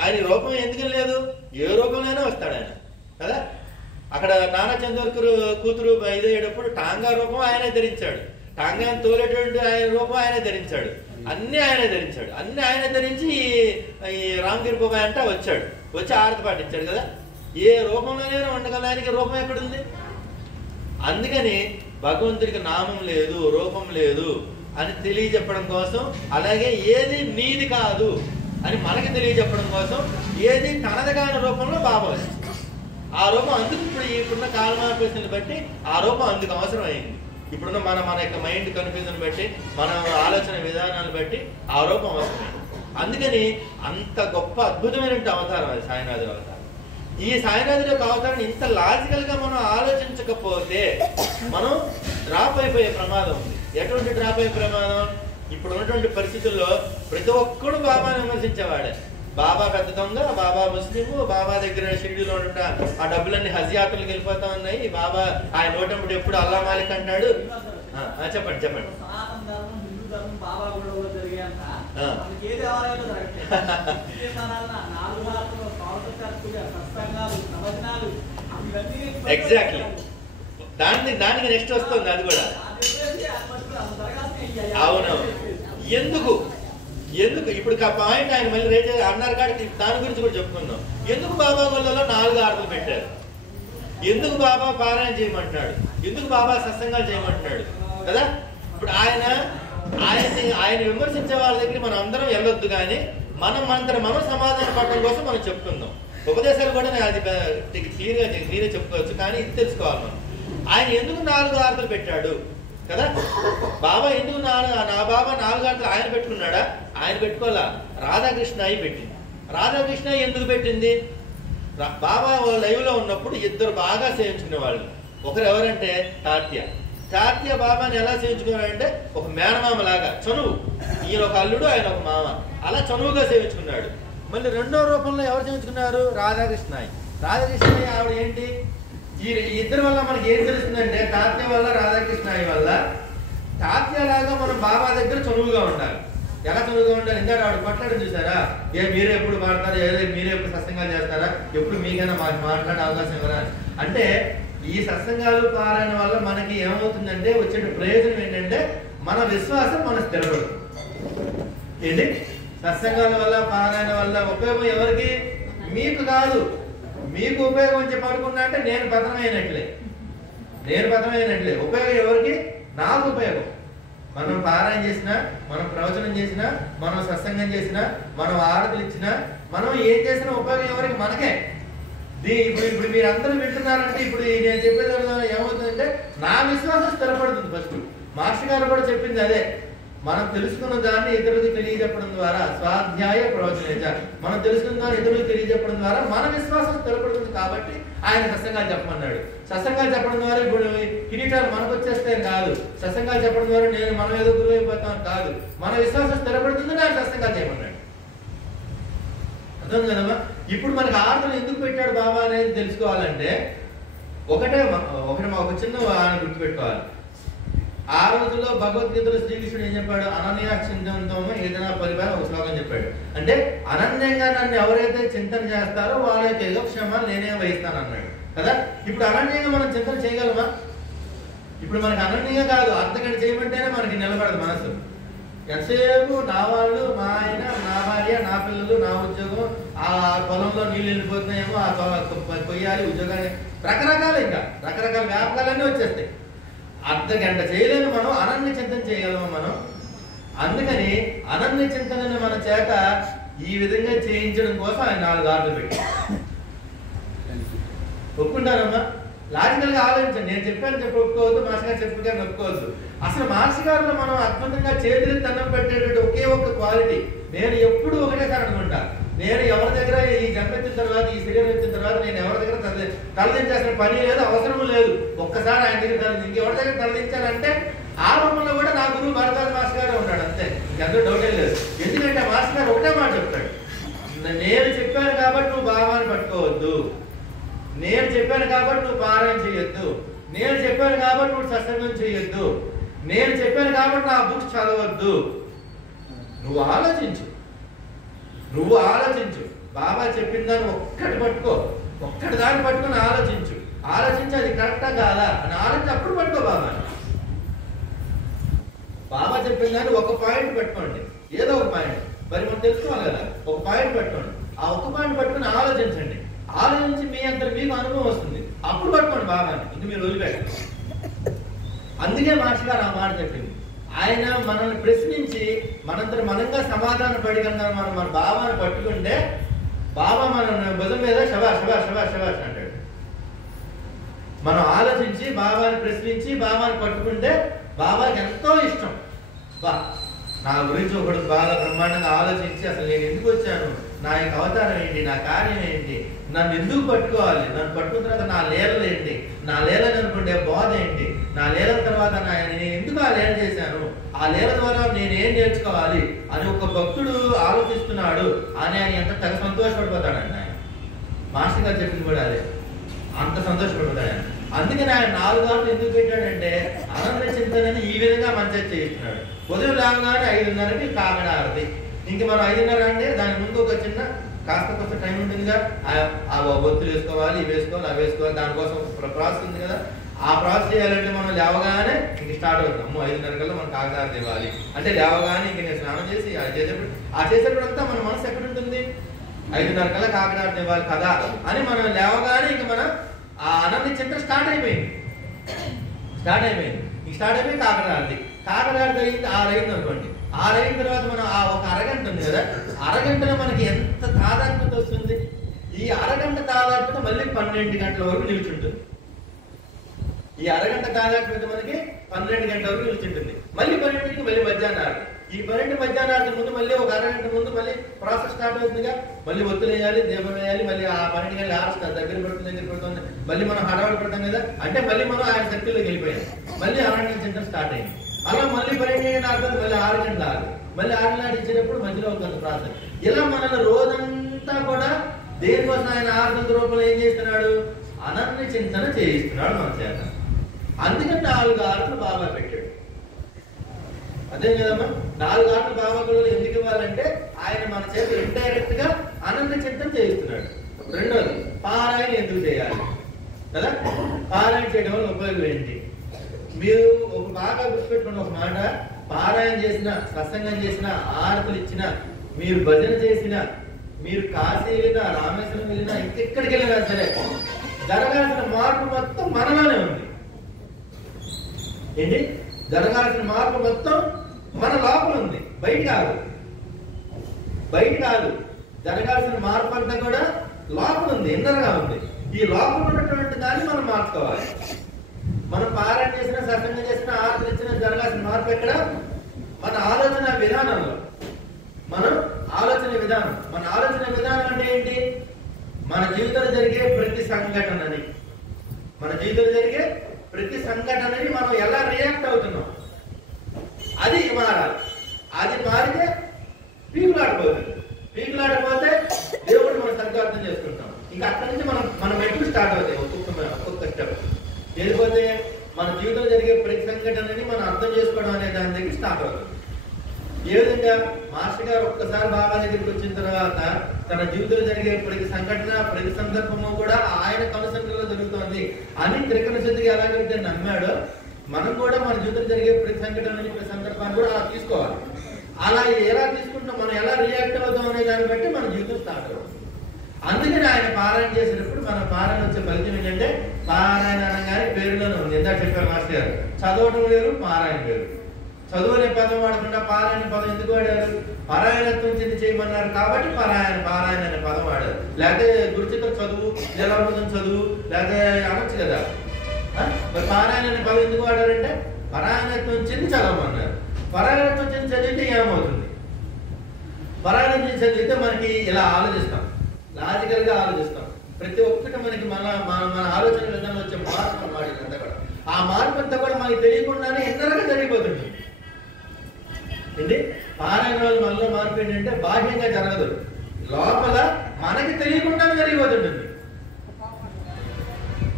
ఆయన రూపం ఎందుకని లేదు? ఏ రూపంలోనే వస్తాడు ఆయన కదా. అక్కడ నానా చంద్రకర్ కూతురు ఇదయ్యేటప్పుడు టాంగా రూపం ఆయనే ధరించాడు, టాంగాని తోలేటువంటి ఆయన రూపం ఆయనే ధరించాడు, అన్ని ఆయనే ధరించాడు. అన్ని ఆయనే ధరించి ఈ రామగిరి బాబాయ్ అంటే వచ్చాడు, వచ్చి ఆరతి పాటించాడు కదా. ఏ రూపంలోనైనా ఉండగల ఆయనకి రూపం ఎక్కడుంది? అందుకని భగవంతుడికి నామం లేదు, రూపం లేదు అని తెలియజెప్పడం కోసం, అలాగే ఏది నీది కాదు అని మనకి తెలియజెప్పడం కోసం, ఏది తనది కాని రూపంలో బాబా వచ్చింది. ఆ రూపం అందుకు ఇప్పుడున్న కాలమార్పేషన్ బట్టి ఆ రూపం అందుకు అవసరం అయింది. ఇప్పుడున్న మన యొక్క మైండ్ కన్ఫ్యూజన్ బట్టి, మన ఆలోచన విధానాన్ని బట్టి ఆ రూపం అవసరమైంది. అందుకని అంత గొప్ప అద్భుతమైన అవతారం అది సాయినాథుడి అవతారం. ఈ సాయినాథుడి యొక్క అవతారాన్ని ఇంత లాజికల్ గా మనం ఆలోచించకపోతే మనం డ్రాప్ అయిపోయే ప్రమాదం ఉంది. ఎటువంటి డ్రాప్ అయ్యే ప్రమాదం? ఇప్పుడు ఉన్నటువంటి పరిస్థితుల్లో ప్రతి ఒక్కడు బాబాని విమర్శించేవాడే. బాబా పెద్ద దొంగ, బాబా ముస్లిము, బాబా దగ్గర షిరిడీలో ఉంట ఆ డబ్బులన్నీ హజ్ యాత్రలకు వెళ్ళిపోతా ఉన్నాయి, బాబా ఆయన నోటప్పుడు ఎప్పుడు అల్లా మాలిక్ అంటాడు. చెప్పండి చెప్పండి. ఎగ్జాక్ట్లీ దానికి నెక్స్ట్ వస్తుంది అది కూడా. అవునవును. ఎందుకు ఇప్పుడు పాయింట్ ఆయన మళ్ళీ రేట్ అన్నారు కాబట్టి దాని గురించి కూడా చెప్పుకుందాం. ఎందుకు బాబా గొల్లలో 4 ఆరతులు పెట్టారు? ఎందుకు బాబా పారాయణ చేయమంటున్నాడు? ఎందుకు బాబా సత్సంగాలు చేయమంటున్నాడు కదా? ఇప్పుడు ఆయన విమర్శించే వాళ్ళ దగ్గర మనం అందరం వెళ్ళొద్దు, కానీ మనం సమాధానం పడడం కోసం మనం చెప్పుకుందాం. ఉపదేశాలు కూడా అది క్లియర్గా చెప్పుకోవచ్చు, కానీ ఇది తెలుసుకోవాలి మనం. ఆయన ఎందుకు 4 ఆరతులు పెట్టాడు కదా? బాబా ఎందుకు నా బాబా 4 ఆరతులు ఆయన పెట్టుకున్నాడా? ఆయన పెట్టుకోవాలా, రాధాకృష్ణ అయి పెట్టింది. రాధాకృష్ణ ఎందుకు పెట్టింది? బాబా లైవ్ లో ఉన్నప్పుడు ఇద్దరు బాగా సేవించుకునే వాళ్ళు. ఒకరు ఎవరంటే తాత్య బాబాని ఎలా సేవించుకున్నాడంటే ఒక మేనమామ లాగా, చనువు. ఈయన ఒక అల్లుడు, ఆయన ఒక మామ, అలా చనువుగా సేవించుకున్నాడు. మళ్ళీ రెండో రూపంలో ఎవరు సేవించుకున్నారు? రాధాకృష్ణ. ఆవిడ ఏంటి? ఈ ఇద్దరి వల్ల మనకి ఏం తెలుస్తుందంటే, తాత్య వల్ల, రాధాకృష్ణ వల్ల, తాత్య లాగా మనం బాబా దగ్గర చనువుగా ఉండాలి. ఎలా చనువుగా ఉండాలి? ఇందాక ఆవిడ మాట్లాడడం చూసారా? మీరే ఎప్పుడు మాట్లాడతారు, మీరే ఎప్పుడు సత్సంగాలు చేస్తారా, ఎప్పుడు మీకైనా మాకు మాట్లాడే అవకాశం ఇవ్వరా అంటే, ఈ సత్సంగాలు పారాయణ వల్ల మనకి ఏమవుతుందంటే వచ్చే ప్రయోజనం ఏంటంటే మన విశ్వాసం మన స్థిరపడుతుంది. ఏంటి సత్సంగాల వల్ల పారాయణ వల్ల ఉపయోగం ఎవరికి? మీకు కాదు. మీకు ఉపయోగం అని చెప్పి అనుకున్నా అంటే నేను పతనమైనట్లే. ఉపయోగం ఎవరికి? నాకు ఉపయోగం. మనం పారాయణ చేసినా, మనం ప్రవచనం చేసినా, మనం సత్సంగం చేసినా, మనం ఆరతులు ఇచ్చినా, మనం ఏం చేసినా ఉపయోగం ఎవరికి? మనకే. ఇప్పుడు మీరందరూ వింటున్నారంటే ఇప్పుడు నేను చెప్పేది ఏమవుతుందంటే నా విశ్వాసం స్థిరపడుతుంది. ఫస్ట్ మాస్టర్ గారు కూడా చెప్పింది అదే. మనం తెలుసుకున్న దాన్ని ఇతరులకు తెలియజెప్పడం ద్వారా స్వాధ్యాయ ప్రవచన, మనం తెలుసుకున్న దాన్ని ఇతరులకు తెలియజెప్పడం ద్వారా మన విశ్వాసం స్థిరపడుతుంది. కాబట్టి ఆయన సత్సంగాలు చెప్పమన్నాడు. సత్సంగాలు చెప్పడం ద్వారా ఇప్పుడు కిరీటాలు మనకు వచ్చేస్తాయని కాదు. సత్సంగాలు చెప్పడం ద్వారా మనం ఏదో గురువు అయిపోతామని కాదు. మన విశ్వాసం స్థిరపడుతుందని ఆయన సత్సంగాలు చేయమన్నాడు. అర్థం కదమ్మా? ఇప్పుడు మనకి ఆర్తలు ఎందుకు పెట్టాడు బాబా అనేది తెలుసుకోవాలంటే ఒక చిన్న ఆయన గుర్తుపెట్టుకోవాలి. ఆ రోజుల్లో భగవద్గీతలో శ్రీకృష్ణుడు ఏం చెప్పాడు? అనన్య చింతనతో ఏదైనా పరిపాలన ఒక శ్లోకం చెప్పాడు. అంటే అనన్యంగా నన్ను ఎవరైతే చింతన చేస్తారో వాళ్ళకి యోగక్షేమాలు నేనే వహిస్తాను అన్నాడు కదా. ఇప్పుడు అనన్యంగా మనం చింతన చేయగలమా? ఇప్పుడు మనకి అనన్యంగా కాదు, అంతకంటే చేయమంటేనే మనకి నిలబడదు మనసు. ఎంతసేపు నా వాళ్ళు, మా ఆయన, నా భార్య, నా పిల్లలు, నా ఉద్యోగం, ఆ పొలంలో నీళ్ళు వెళ్ళిపోతున్నాయేమో, ఆ కొయ్యాలి ఉద్యోగాన్ని, రకరకాల వ్యాపకాలన్నీ వచ్చేస్తాయి. అర్ధగంట చేయలేని మనం అనన్య చింతన చేయగలమా మనం? అందుకని అనన్య చింతనని మన చేత ఈ విధంగా చేయించడం కోసం ఆయన 4 ఆర్డర్లు పెట్టారు. ఒప్పుకుంటారమ్మా? లాజికల్ గా ఆలోచించండి. నేను చెప్పాను చెప్పి ఒప్పుకోవద్దు, మాస్టర్ గారు చెప్పాను ఒప్పుకోవద్దు. అసలు మాస్టర్ గారిలో మనం అద్భుతంగా చేతులకు దండం పెట్టేటట్టు ఒకే ఒక్క క్వాలిటీ నేను ఎప్పుడు ఒకటేసారి అనుకుంటా. నేను ఎవరి దగ్గర ఈ జన్మెత్తిన తర్వాత, ఈ శరీరం ఎత్తిన తర్వాత నేను ఎవరి దగ్గర తలదించాల్సిన పని లేదు, అవసరం లేదు. ఒక్కసారి ఆయన దగ్గర ఇంకెవరి దగ్గర తలదించాలంటే ఆ రూపంలో కూడా నా గురువు భరద్వాజ మాస్టర్ గారే ఉన్నాడు. అంతే, ఇంకెందుకు డౌటే లేదు. ఎందుకంటే మాస్టర్ గారు ఒకటే మాట చెప్తాడు, నేను చెప్పాను కాబట్టి నువ్వు భావాన్ని పట్టుకోవద్దు, నేను చెప్పాను కాబట్టి నువ్వు పారాయణ చేయొద్దు, నేను చెప్పాను కాబట్టి నువ్వు సత్సంగం చేయొద్దు, నేను చెప్పాను కాబట్టి నా బుక్స్ చదవద్దు. నువ్వు ఆలోచించు. బాబా చెప్పిన దాన్ని ఒక్కటి దాన్ని పట్టుకుని ఆలోచించి అది కరెక్టా కాదా అని ఆలోచించి అప్పుడు పట్టుకో బాబా చెప్పిన దాన్ని ఒక పాయింట్ పెట్టుకోండి, ఏదో ఒక పాయింట్. మరి మనం తెలుసుకోవాలి కదా, ఒక పాయింట్ పెట్టుకోండి. ఆ ఒక పాయింట్ పట్టుకుని ఆలోచించండి. ఆలోచించి మీ అంతా మీకు అనుభవం వస్తుంది. అప్పుడు పట్టుకోండి బాబాని, ఇంక మీరు వదిలిపెట్టండి. అందుకే మాస్టర్ గారు ఆ మాట చెప్పింది. ఆయన మనల్ని ప్రశ్నించి మనంతరం మనంగా సమాధానం పడికన్నా మనం మన బాబాను పట్టుకుంటే బాబా మన భుజం మీద శబాష్ అంటాడు. మనం ఆలోచించి బాబాని ప్రశ్నించి బాబాని పట్టుకుంటే బాబాకి ఎంతో ఇష్టం. నా గురించి ఒకడు బాగా బ్రహ్మాండంగా ఆలోచించి అసలు నేను ఎందుకు వచ్చాను, నా యొక్క అవతారం ఏంటి, నా కార్యం ఏంటి, నన్ను ఎందుకు పట్టుకోవాలి, నన్ను పట్టుకున్న తర్వాత నా లీలలు ఏంటి, నా లీలను అనుకుంటే బోధ ఏంటి, నా లీల తర్వాత నేను ఎందుకు ఆ లీల చేశాను, ఆ లీల ద్వారా నేనేం నేర్చుకోవాలి అని ఒక భక్తుడు ఆలోచిస్తున్నాడు అని ఆయన ఎంత తెగ సంతోషపడిపోతాడండి. ఆయన మాస్టర్ గారు చెప్పింది కూడా అదే, అంత సంతోషపడిపోతాడు ఆయన. అందుకని ఆయన 4 గంటలు ఎందుకు పెట్టాడంటే అనంత చింతనని ఈ విధంగా మంచిగా చేయిస్తున్నాడు. ఉదయం రాగానే 5:30కి కాకడ ఆరతి. ఇంక మనం 5:30 అంటే దాని ముందు ఒక చిన్న కాస్త టైం ఉంటుందిగా, ఆ ఒత్తులు వేసుకోవాలి, ఇవి వేసుకోవాలి, అవి వేసుకోవాలి, దానికోసం ప్రాసెస్ ఉంది కదా. ఆ ప్రాసెస్ చేయాలంటే మనం లేవగానే ఇంక స్టార్ట్ అవుతుంది. 5:30 కల్లా మనం కాకడారతి ఇవ్వాలి అంటే లేవగానే ఇంక నేను స్నానం చేసి చేసేటప్పుడంతా మన మనసు ఎక్కడ ఉంటుంది? 5:30 కల్లా కాకడారతి ఇవ్వాలి కదా అని మనం లేవగానే ఇంక మనం ఆ అనంత చింతన స్టార్ట్ అయిపోయింది. కాకడారతి అయింది 6 అయింది అనుకోండి. 6 అయిన తర్వాత మనం ఆ ఒక అరగంట ఉంది కదా, అరగంటలో మనకి ఎంత తాదాత్మ్యత వస్తుంది. ఈ అరగంట తాదాత్మ్యత మళ్ళీ 12 గంటల వరకు నిల్చుంటుంది. ఈ అరగంట తాదాత్మ్యత మనకి 12 గంటల వరకు నిల్చుంటుంది. మళ్ళీ 12కి మళ్ళీ మధ్యాహ్నం. ఈ 12 మధ్యాహ్నానికి ముందు మళ్ళీ ఒక అరగంట ముందు మళ్ళీ ప్రాసెస్ స్టార్ట్ అవుతుందిగా. మళ్ళీ ఒత్తులు వేయాలి, దీపం వేయాలి, మళ్ళీ ఆ 12 గంటలు ఆరుస్తారు, దగ్గర పడుతుంది. మళ్ళీ మనం హడావుడి పడతాం కదా, అంటే మళ్ళీ మనం ఆయన శక్తిలోకి వెళ్ళిపోయాం. మళ్ళీ 6 గంటల చింతన స్టార్ట్ అయింది. అలా మళ్ళీ 12 గంటలు ఆడుతుంది, మళ్ళీ 6 గంటలు ఆడు, మళ్ళీ 6 గంటలు ఇచ్చేటప్పుడు మధ్యలో ఒక ప్రాసెస్. ఇలా మనల్ని రోజంతా కూడా దేనికోసం ఆయన 6 గంటల రూపంలో ఏం చేస్తున్నాడు? అనన్య చింతన చేయిస్తున్నాడు మన చేత. అందుకని 4 ఆటలు బాగా పెట్టాడు. అదే కదమ్మా, 4 ఆటలు బాబా గురువులు ఎందుకు ఇవ్వాలంటే ఆయన మన చేత ఇండైరెక్ట్ గా అనన్య చింతన చేయిస్తున్నాడు. రెండోది పారాయణ ఎందుకు చేయాలి కదా. పారాయణ చేయడం వల్ల ఉపయోగం ఏంటి? మీరు ఒక బాగా గుర్తుపెట్టుకున్న ఒక మాట, పారాయణ చేసిన, సత్సంగం చేసిన, ఆరతులు ఇచ్చిన, మీరు భజన చేసిన, మీరు కాశీ వెళ్ళినా, రామేశ్వరం వెళ్ళినా, ఇంకెక్కడికి వెళ్ళినా సరే జరగాల్సిన మార్పు మొత్తం మనలోనే ఉంది. ఏంటి? జరగాల్సిన మార్పు మొత్తం మన లోపల ఉంది, బయట కాదు. బయట కాదు, జరగాల్సిన మార్పు అంతా కూడా లోపల ఉంది, ఇన్నర్గా ఉంది. ఈ లోపల ఉన్నటువంటి దాన్ని మనం మార్చుకోవాలి. మనం పారాయణ చేసిన, సత్సంగం చేసిన, ఆరతులు ఇచ్చిన జరగాల్సిన మార్పు ఎక్కడ? మన ఆలోచన విధానంలో. మనం ఆలోచన విధానం. మన ఆలోచన విధానం అంటే ఏంటి? మన జీవితంలో జరిగే ప్రతి సంఘటనని, మన జీవితంలో జరిగే ప్రతి సంఘటనని మనం ఎలా రియాక్ట్ అవుతున్నాం, అది మారాలి. అది మారితే పీకులాడిపోతుంది. పీకులాడిపోతే దేవుడు మనం సరిగ్గా అర్థం చేసుకుంటాం. ఇంకా అక్కడి నుంచి మన మెట్లు స్టార్ట్ అవుతాయి, ఒక్కొక్క స్టెప్. లేకపోతే మన జీవితంలో జరిగే ప్రతి సంఘటనని మనం అర్థం చేసుకోవడం అనే దాని దగ్గర స్టార్ట్ అవుతుంది. ఏ విధంగా మాస్టర్ గారు ఒక్కసారి బాబా దగ్గరికి వచ్చిన తర్వాత తన జీవితంలో జరిగే ప్రతి సంఘటన, ప్రతి సందర్భము కూడా ఆయన కనుసంఖ్యలో జరుగుతోంది అని త్రికరణ శుద్ధిగా ఎలాగైతే నమ్మాడో, మనం కూడా మన జీవితంలో జరిగే ప్రతి సంఘటనని, ప్రతి సందర్భాన్ని కూడా అలా తీసుకోవాలి. అలా ఎలా తీసుకుంటాం, మనం ఎలా రియాక్ట్ అవుతాం అనే దాన్ని బట్టి మన జీవితం స్టార్ట్ అవుతుంది. అందుకని ఆయన పారాయణ చేసినప్పుడు మన పారాయణ వచ్చే ఫలితం ఏంటంటే, పారాయణ అనగానే పేరులోనే ఉంది. ఎంత చెప్పారు మాస్టర్ గారు, చదవటం వేరు, పారాయణ వేరు. చదువు అనే పదం వాడకుండా పారాయణ పదం ఎందుకు వాడారు? పారాయణత్వం చెంది చేయమన్నారు కాబట్టి పారాయణ అనే పదం వాడారు. లేకపోతే గురుచిత్ర చదువు, జలామృతం చదువు, లేకపోతే అనొచ్చు కదా. మరి పారాయణ అనే పదం ఎందుకు వాడారంటే, పారాయణత్వం చెంది చదవమన్నారు. పారాయణత్వం చెంది చదివితే ఏమవుతుంది? పారాయణం చెంది చదివితే మనకి ఇలా ఆలోచిస్తాం, లాజికల్ గా ఆలోచిస్తాం. ప్రతి ఒక్కటి మనకి మన ఆలోచన విధానం వచ్చే మార్పు అన్నమాట. ఇదంతా కూడా ఆ మార్పు అంతా కూడా మనకి తెలియకుండానే ఎన్నరగా జరిగిపోతుంది. ఏంటి? పారాయణ వల్ల మనలో మార్పు ఏంటంటే బాహ్యంగా జరగదు, లోపల మనకి తెలియకుండానే జరిగిపోతుంటుంది.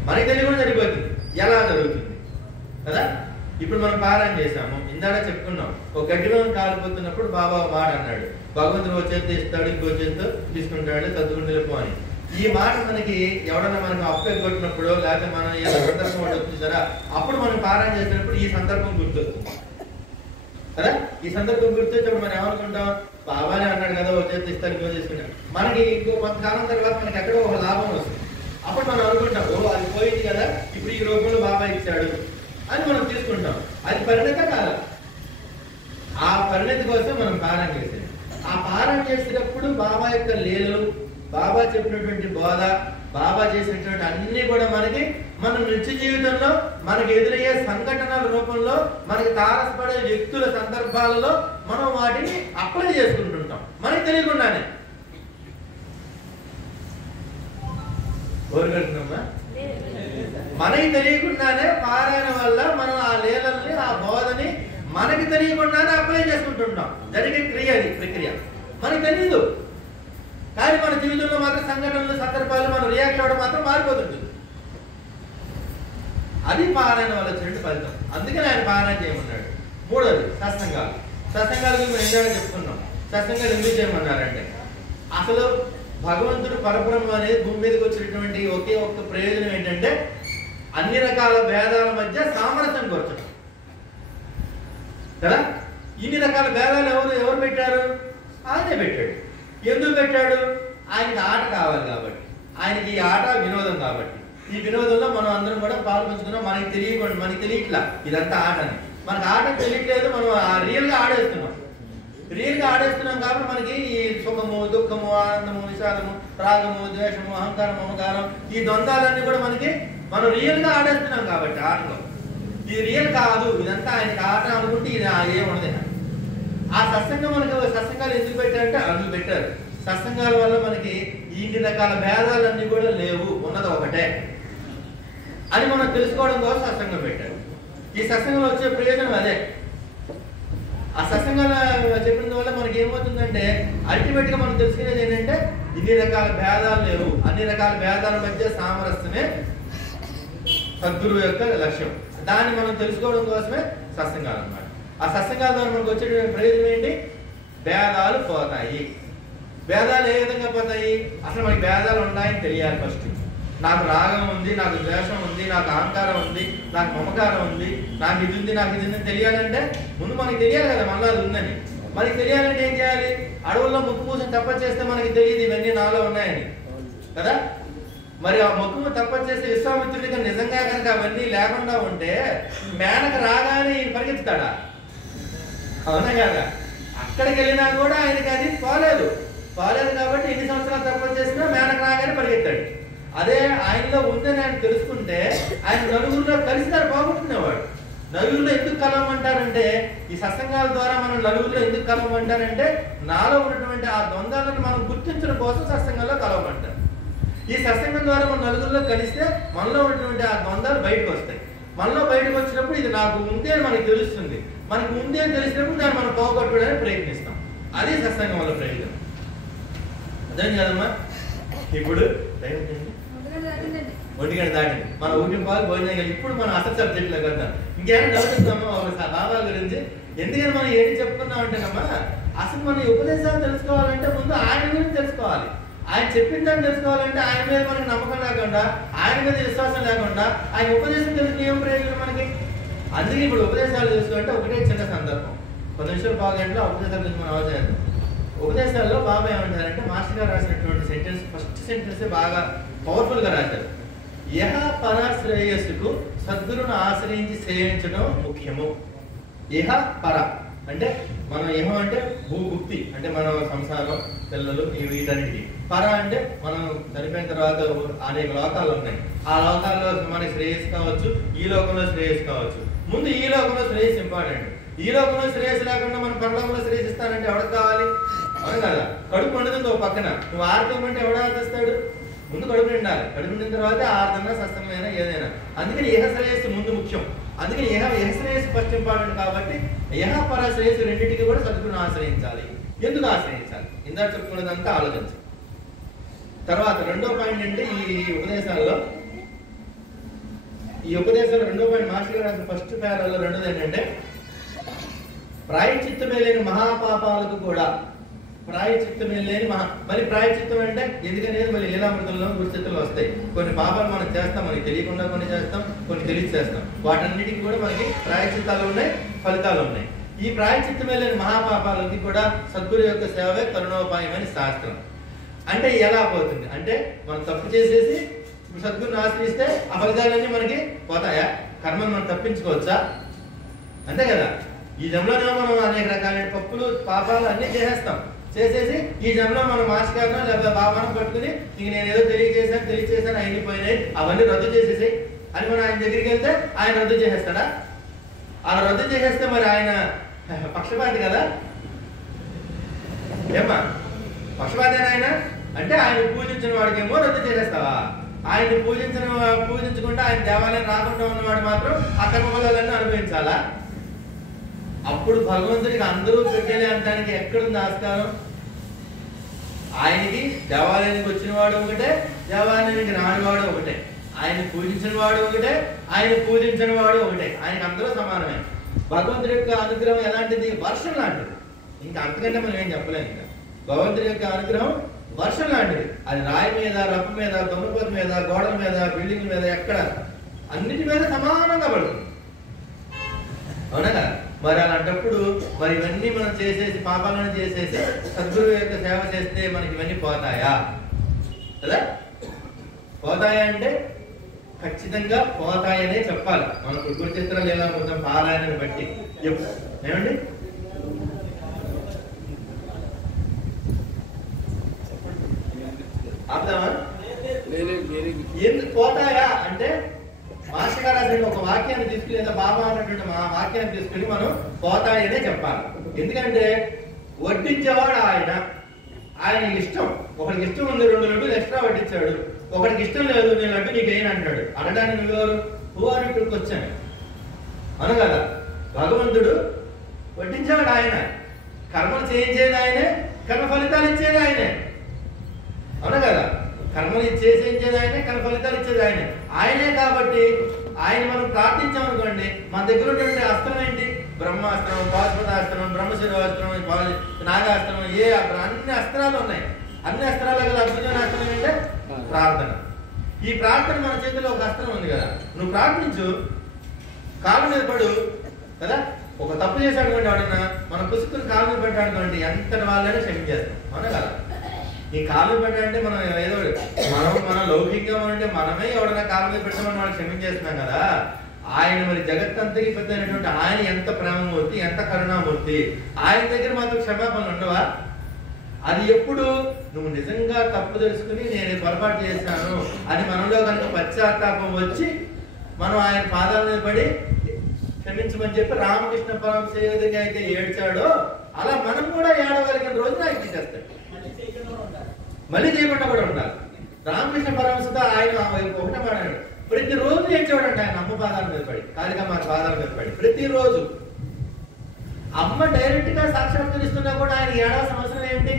మనకి తెలియకుండా జరిగిపోతుంది. ఎలా జరుగుతుంది కదా? ఇప్పుడు మనం పారాయణ చేసాము, ఇందాక చెప్పుకున్నాం. ఒక గడ్డిలో కాలిపోతున్నప్పుడు బాబా మాట అన్నాడు, భగవంతుడు వచ్చేది ఇస్తాడు, ఇంకో చేతితో తీసుకుంటాడు, చదువుకుంటూ వెళ్ళిపో అని. ఈ మాట మనకి ఎవడన్నా మనకు అప్పు కొట్టినప్పుడు, లేకపోతే మనం ఏ సందర్భం వస్తుంటారా, అప్పుడు మనం పారాయణ చేసినప్పుడు ఈ సందర్భం గుర్తొస్తుంది కదా. ఈ సందర్భం గుర్తొచ్చినప్పుడు మనం ఏమనుకుంటాం, బాబానే అన్నాడు కదా వచ్చేది ఇస్తాడు, ఇంకో తీసుకుంటాం. మనకి ఇంకో కొంతకాలం తర్వాత మనకి ఎక్కడో ఒక లాభం వస్తుంది. అప్పుడు మనం అనుకుంటాం, ఓ అది పోయింది కదా, ఇప్పుడు ఈ రూపంలో బాబా ఇచ్చాడు అని మనం తీసుకుంటాం. అది పరిణత కాదు. ఆ పరిణతి కోసం మనం పారాయణ చేసేది. ఆ పారాయణ చేసేటప్పుడు బాబా యొక్క లీలలు, బాబా చెప్పినటువంటి బోధ, బాబా చేసినటువంటి అన్ని కూడా మనకి మన నిత్య జీవితంలో మనకి ఎదురయ్యే సంఘటనల రూపంలో, మనకి తారసపడే వ్యక్తుల సందర్భాలలో మనం వాటిని అప్లై చేసుకుంటుంటాం మనకి తెలియకుండానే. ఓరుగడుతున్నామా? మనకి తెలియకుండానే పారాయణ వల్ల మనం ఆ లీలల్ని, ఆ బోధని మనకి తెలియకుండానే అప్లై చేసుకుంటుంటాం. జరిగే ప్రక్రియ మనకి తెలియదు, కానీ మన జీవితంలో మాత్రం సంఘటనలు, సందర్భాలు మనం రియాక్ట్ అవ్వడం మాత్రం మారిపోతుంది. అది పారాయణ వల్ల వచ్చినట్టు ఫలితం. అందుకని ఆయన పారాయణ చేయమన్నాడు. మూడోది సత్సంగాలు. సత్సంగాల గురించి మనం ఇందాక చెప్పుకున్నాం. సత్సంగాలు ఎందుకు చేయమన్నారంటే, అసలు భగవంతుడు పరబ్రహ్మ అనేది భూమి మీదకి వచ్చినటువంటి ఒకే ఒక్క ప్రయోజనం ఏంటంటే, అన్ని రకాల భేదాల మధ్య సామరస్యం కూర్చడం కదా. ఇన్ని రకాల భేదాలు ఎవరు పెట్టారు? ఆయనే పెట్టాడు. ఎందుకు పెట్టాడు? ఆయనకి ఆట కావాలి కాబట్టి. ఆయనకి ఈ ఆట వినోదం కాబట్టి. ఈ వినోదంలో మనం అందరం కూడా పాల్పంచుకున్నాం. మనకి తెలియట్లా ఇదంతా ఆట అని. మనకు ఆట తెలియట్లేదు, మనం రియల్ గా ఆడేస్తున్నాం. కాబట్టి మనకి ఈ సుఖము, దుఃఖము, ఆనందము, విషాదము, రాగము, ద్వేషము, అహంకారం, మమకారం, ఈ ద్వంద్వాలన్నీ కూడా మనం రియల్ గా ఆడేస్తున్నాం. కాబట్టి ఆటలో ఇది రియల్ కాదు, ఇదంతా ఆయనకి ఆట అనుకుంటే ఇది ఏముండదు. ఆ సత్సంగాలు ఎందుకు పెట్టారంటే అందుకు పెట్టారు. సత్సంగాల వల్ల మనకి ఇన్ని రకాల భేదాలన్నీ కూడా లేవు, ఉన్నది ఒకటే అని మనం తెలుసుకోవడం కోసం సత్సంగం పెట్టారు. ఈ సత్సంగంలో వచ్చే ప్రయోజనం అదే. ఆ సత్సంగాలు చెప్పిన వల్ల మనకి ఏమవుతుందంటే, అల్టిమేట్ గా మనం తెలుసుకునేది ఏంటంటే, ఇన్ని రకాల భేదాలు లేవు, అన్ని రకాల భేదాల మధ్య సామరస్యమే సద్గురువు యొక్క లక్ష్యం. దాన్ని మనం తెలుసుకోవడం కోసమే సత్సంగాలు అన్నమాట. ఆ సత్సంగాల ద్వారా మనకు వచ్చే ప్రయోజనం ఏంటి? భేదాలు పోతాయి. భేదాలు ఏ విధంగా పోతాయి? అసలు మనకి భేదాలు ఉన్నాయని తెలియాలి ఫస్ట్. నాకు రాగం ఉంది, నాకు ద్వేషం ఉంది, నాకు అహంకారం ఉంది, నాకు మమకారం ఉంది, నాకు ఇది ఉంది, నాకు ఇది ఉంది తెలియాలంటే ముందు మనకి తెలియాలి కదా మనలో అది ఉందని. మనకి తెలియాలంటే ఏం చేయాలి? అడవుల్లో ముక్కు మూసుని తప్ప చేస్తే మనకి తెలియదు ఇవన్నీ నాలో ఉన్నాయని కదా. మరి ఆ మొక్కు తప్ప చేస్తే విశ్వామిత్రుడిగా నిజంగా కనుక అవన్నీ లేకుండా ఉంటే మేనక రాగానే పరిగెత్తుతాడా? అవునా కదా. అక్కడికి వెళ్ళినా కూడా ఆయనకి అది పోలేదు కాబట్టి ఎన్ని సంవత్సరాలు తప్ప చేసినా మేనక రాగానే పరిగెత్తాడు. అదే ఆయనలో ఉందని ఆయన తెలుసుకుంటే ఆయన నలుగురిలో కలిసినారు బాగుంటునేవాడు. నలుగురిలో ఎందుకు కలవమంటారంటే ఈ సత్సంగాల ద్వారా మనం నలుగురిలో ఎందుకు కలవమంటారంటే నాలో ఉన్నటువంటి ఆ ద్వంద్వాలను మనం గుర్తించడం కోసం సత్సంగంలో కలవమంటారు. ఈ సత్సంగం ద్వారా మనం నలుగురిలో కలిస్తే మనలో ఉన్నటువంటి ఆ ద్వంద్వాలు బయటకు వస్తాయి. మనలో బయటకు వచ్చినప్పుడు ఇది నాకు ఉంది అని మనకి తెలుస్తుంది. మనకు ఉంది అని తెలిసినప్పుడు దాన్ని మనం పోగొట్టడానికి ప్రయత్నిస్తాం. అదే సత్సంగం వల్ల ప్రయోజనం. అర్థం కదమ్మా. ఇప్పుడు 1 గంట దాటింది. మన 1:15 భోజనం కలిగి ఇప్పుడు మనం అసలు సబ్జెక్ట్లో కదా ఇంకేమైనా చదువుతామో బాబా గురించి. ఎందుకని మనం ఏం చెప్పుకున్నాం అంటేనమ్మా, అసలు మన ఉపదేశాలు తెలుసుకోవాలంటే ముందు ఆయన గురించి తెలుసుకోవాలి. ఆయన చెప్పిన దాన్ని తెలుసుకోవాలంటే ఆయన మీద మనకి నమ్మకం లేకుండా, ఆయన మీద విశ్వాసం లేకుండా ఆయన ఉపదేశం తెలుసుకుని ఏం ప్రయోజనం మనకి? అందుకే ఇప్పుడు ఉపదేశాలు తెలుసుకోవాలంటే ఒకటే చిన్న సందర్భం, 10 నిమిషాలు పావుగంటలో ఉపదేశాల గురించి మనం ఆలోచిద్దాం. ఉపదేశాల్లో బాబా ఏమంటారంటే మాస్టర్ గారు రాసినటువంటి సెంటెన్స్, ఫస్ట్ సెంటెన్స్ బాగా పవర్ఫుల్ గా రాశారు. యహ పర శ్రేయస్సుకు సద్గురును ఆశ్రయించి సేవించడం ముఖ్యము. ఇహ పర అంటే మనం ఇహ అంటే భూగుప్తి అంటే మన సంసారం, పిల్లలు, వీటన్నిటికీ. పర అంటే మనం చనిపోయిన తర్వాత అనేక లోకాలు ఉన్నాయి. ఆ లోకాల్లో మన శ్రేయస్సు కావచ్చు, ఈ లోకంలో శ్రేయస్సు కావచ్చు. ముందు ఈ లోకంలో శ్రేయస్సు ఇంపార్టెంట్. ఈ లోకంలో శ్రేయస్సు లేకుండా మనం పరలోకంలో శ్రేయస్సు ఇస్తానంటే ఎవరికి కావాలి? అవును కదా. కడుపు పండుతుంది ఒక పక్కన, నువ్వు ఆర్తం అంటే ఎవడ ఆర్తిస్తాడు? ముందు కడుపు నిండాలి. కడుపు నిండిన తర్వాత ఆర్ధన సత్సంగమైనా ఏదైనా. అందుకని ఇహ శ్రేయస్సు ముందు ముఖ్యం. అందుకని ఇహ శ్రేయస్సు ఫస్ట్ ఇంపార్టెంట్ కాబట్టి ఇహ పర శ్రేయస్సు రెండింటికి కూడా సద్గురుని ఆశ్రయించాలి. ఎందుకు ఆశ్రయించాలి? ఇందాక చెప్పుకున్నదంతా ఆలోచించాలి. తర్వాత రెండో పాయింట్ అంటే ఈ ఉపదేశాల్లో రెండో పాయింట్ మాస్టర్ గారు రాసిన ఫస్ట్ పేరాలో రెండోది ఏంటంటే ప్రాయశ్చిత్తమే లేని మహాపాపాలకు కూడా ప్రాయశ్చిత్తమే లేని మరి ప్రాయశ్చిత్తం అంటే ఎందుకనేది మళ్ళీ లీలామృతంలో గురుచిత్తంలో వస్తాయి. కొన్ని పాపాలు మనం చేస్తాం, మనకి తెలియకుండా కొన్ని చేస్తాం, కొన్ని తెలిసి చేస్తాం. వాటన్నిటికీ కూడా మనకి ప్రాయశ్చిత్తాలు ఉన్నాయి, ఫలితాలు ఉన్నాయి. ఈ ప్రాయశ్చిత్తమే లేని మహాపాపాలకి కూడా సద్గురు యొక్క సేవే కరుణోపాయమని శాస్త్రం. అంటే ఎలా పోతుంది అంటే మనం తప్పు చేసేసి సద్గురుని ఆశ్రయిస్తే ఆ ఫలితాలన్నీ మనకి పోతాయా? కర్మను మనం తప్పించుకోవచ్చా? అంతే కదా. ఈ జన్మలో మనం అనేక రకాలైన తప్పులు పాపాలు అన్ని చేసేసి ఈ జన్మలో మనం మాస్టర్నో లేదా బాబాను పట్టుకుని ఇంక నేను ఏదో తెలియచేసాను అన్ని పోయినాయి, అవన్నీ రద్దు చేసేసి అని మనం ఆయన దగ్గరికి వెళ్తే ఆయన రద్దు చేసేస్తాడా? అలా రద్దు చేసేస్తే మరి ఆయన పక్షపాతి కదా. ఏమ్మా పక్షపాతేనా ఆయన? అంటే ఆయన పూజించిన వాడికేమో రద్దు చేసేస్తావా? ఆయన్ని పూజించకుండా ఆయన దేవాలయం రాకుండా ఉన్నవాడు మాత్రం ఆ కర్మఫలాలన్నీ అనుభవించాలా? అప్పుడు భగవంతుడికి అందరూ పెట్టేలే అనడానికి ఎక్కడుంది ఆస్కారం? ఆయనకి దేవాలయానికి వచ్చిన వాడు ఒకటే, దేవాలయానికి రానివాడు ఒకటే, ఆయన పూజించిన వాడు ఒకటే, ఆయన పూజించిన వాడు ఒకటే. ఆయనకి అందరూ సమానమే. భగవంతుడి యొక్క అనుగ్రహం ఎలాంటిది? వర్షం లాంటిది. ఇంకా అంతకంటే మనం ఏం చెప్పలేము. ఇంకా భగవంతుడి యొక్క అనుగ్రహం వర్షం లాంటిది. అది రాయి మీద, రప్పు మీద, దొంగపతి మీద, గోడల మీద, బిల్డింగ్ మీద, ఎక్కడ అన్నిటి మీద సమానంగా పడుతుంది. అవునా కదా. మరి అలాంటప్పుడు మరి ఇవన్నీ మనం చేసేసి పాపాలను చేసేసి సద్గురువు యొక్క సేవ చేస్తే మనకి ఇవన్నీ పోతాయా కదా? పోతాయా అంటే ఖచ్చితంగా పోతాయనే చెప్పాలి. మనకు గురు చిత్రాలు ఎలా కొంచెం పారాయణని బట్టి ఏమండి ఆపుదామా? ఎందుకు పోతాయా అంటే మాస్టర్ గారు అసలు ఒక వాక్యాన్ని తీసుకుని లేదా బాబా అన్నటువంటి మా వాక్యాన్ని తీసుకుని మనం పోతాయనే చెప్పాలి. ఎందుకంటే వడ్డించేవాడు ఆయన ఇష్టం. ఒకరికి ఇష్టం ఉంది, 2 లడ్డూలు ఎక్స్ట్రా వడ్డించాడు. ఒకరికి ఇష్టం లేదు, నేను లడ్డు నీకు ఏం అంటాడు. అనడానికి నువ్వెవరు? పువ్వారింటికి వచ్చాను అను కదా. భగవంతుడు వడ్డించేవాడు ఆయన, కర్మలు చేయించేది ఆయనే, కర్మ ఫలితాలు ఇచ్చేది ఆయనే. అవునా కదా. కర్మలు చేసేది ఆయనే, కర్మ ఫలితాలు ఇచ్చేది ఆయనే. ఆయనే కాబట్టి ఆయన మనం ప్రార్థించామనుకోండి, మన దగ్గర ఉన్నటువంటి అస్త్రం ఏంటి? బ్రహ్మాస్త్రం, పాశుపతాస్త్రం, బ్రహ్మశిరాస్త్రం, నాగాస్త్రం, అన్ని అస్త్రాలు ఉన్నాయి. అన్ని అస్త్రాల గల అద్భుతమైన అస్త్రం ఏంటంటే ప్రార్థన. ఈ ప్రార్థన మన చేతిలో ఒక అస్త్రం ఉంది కదా, నువ్వు ప్రార్థించు, కాళ్ళ మీద పడు కదా. ఒక తప్పు చేశాడు అంటే ఎవడన్నా మన పుస్తకం కాళ్ళ మీద పెట్టాడుకోండి, ఎంతటి వాళ్ళైనా క్షమించేస్తాం, అవునా కదా. ఈ కాళ్ళ మీద పెట్టాలంటే మనం ఏదో మనం లౌకికంగా ఉంటే మనమే ఎవడన్నా కాళ్ళ మీద పెట్టామని వాళ్ళు క్షమించేస్తున్నాం కదా. ఆయన మరి జగత్తంతకి పెద్ద అయినటువంటి ఆయన ఎంత ప్రేమమూర్తి, ఎంత కరుణామూర్తి, ఆయన దగ్గర మాత్రం క్షమాపణలు ఉండవా? అది ఎప్పుడు నువ్వు నిజంగా తప్పు తెలుసుకుని నేను పొరపాటు చేశాను అని మనలో కనుక పశ్చాత్తాపం వచ్చి మనం ఆయన పాదాల మీద పడి క్షమించమని చెప్పి రామకృష్ణ పరమహంస ఏ విధంగా అయితే ఏడ్చాడో అలా మనం కూడా ఏడవగలిగిన రోజున ఆయన తీసేస్తాడు. మళ్ళీ చేయకుండా కూడా ఉండాలి. రామకృష్ణ పరమహంసతో ఆయన ఒకటే మాట్లాడాడు, ప్రతిరోజు ఏడ్చేవాడంట ఆయన అమ్మ పాదాల మీద పడి, కాళికమ్మ పాదాల మీద పడి ప్రతిరోజు. అమ్మ డైరెక్ట్ గా సాక్షాత్కరిస్తున్నా కూడా ఆయన ఏడాల్సిన అవసరం ఏంటి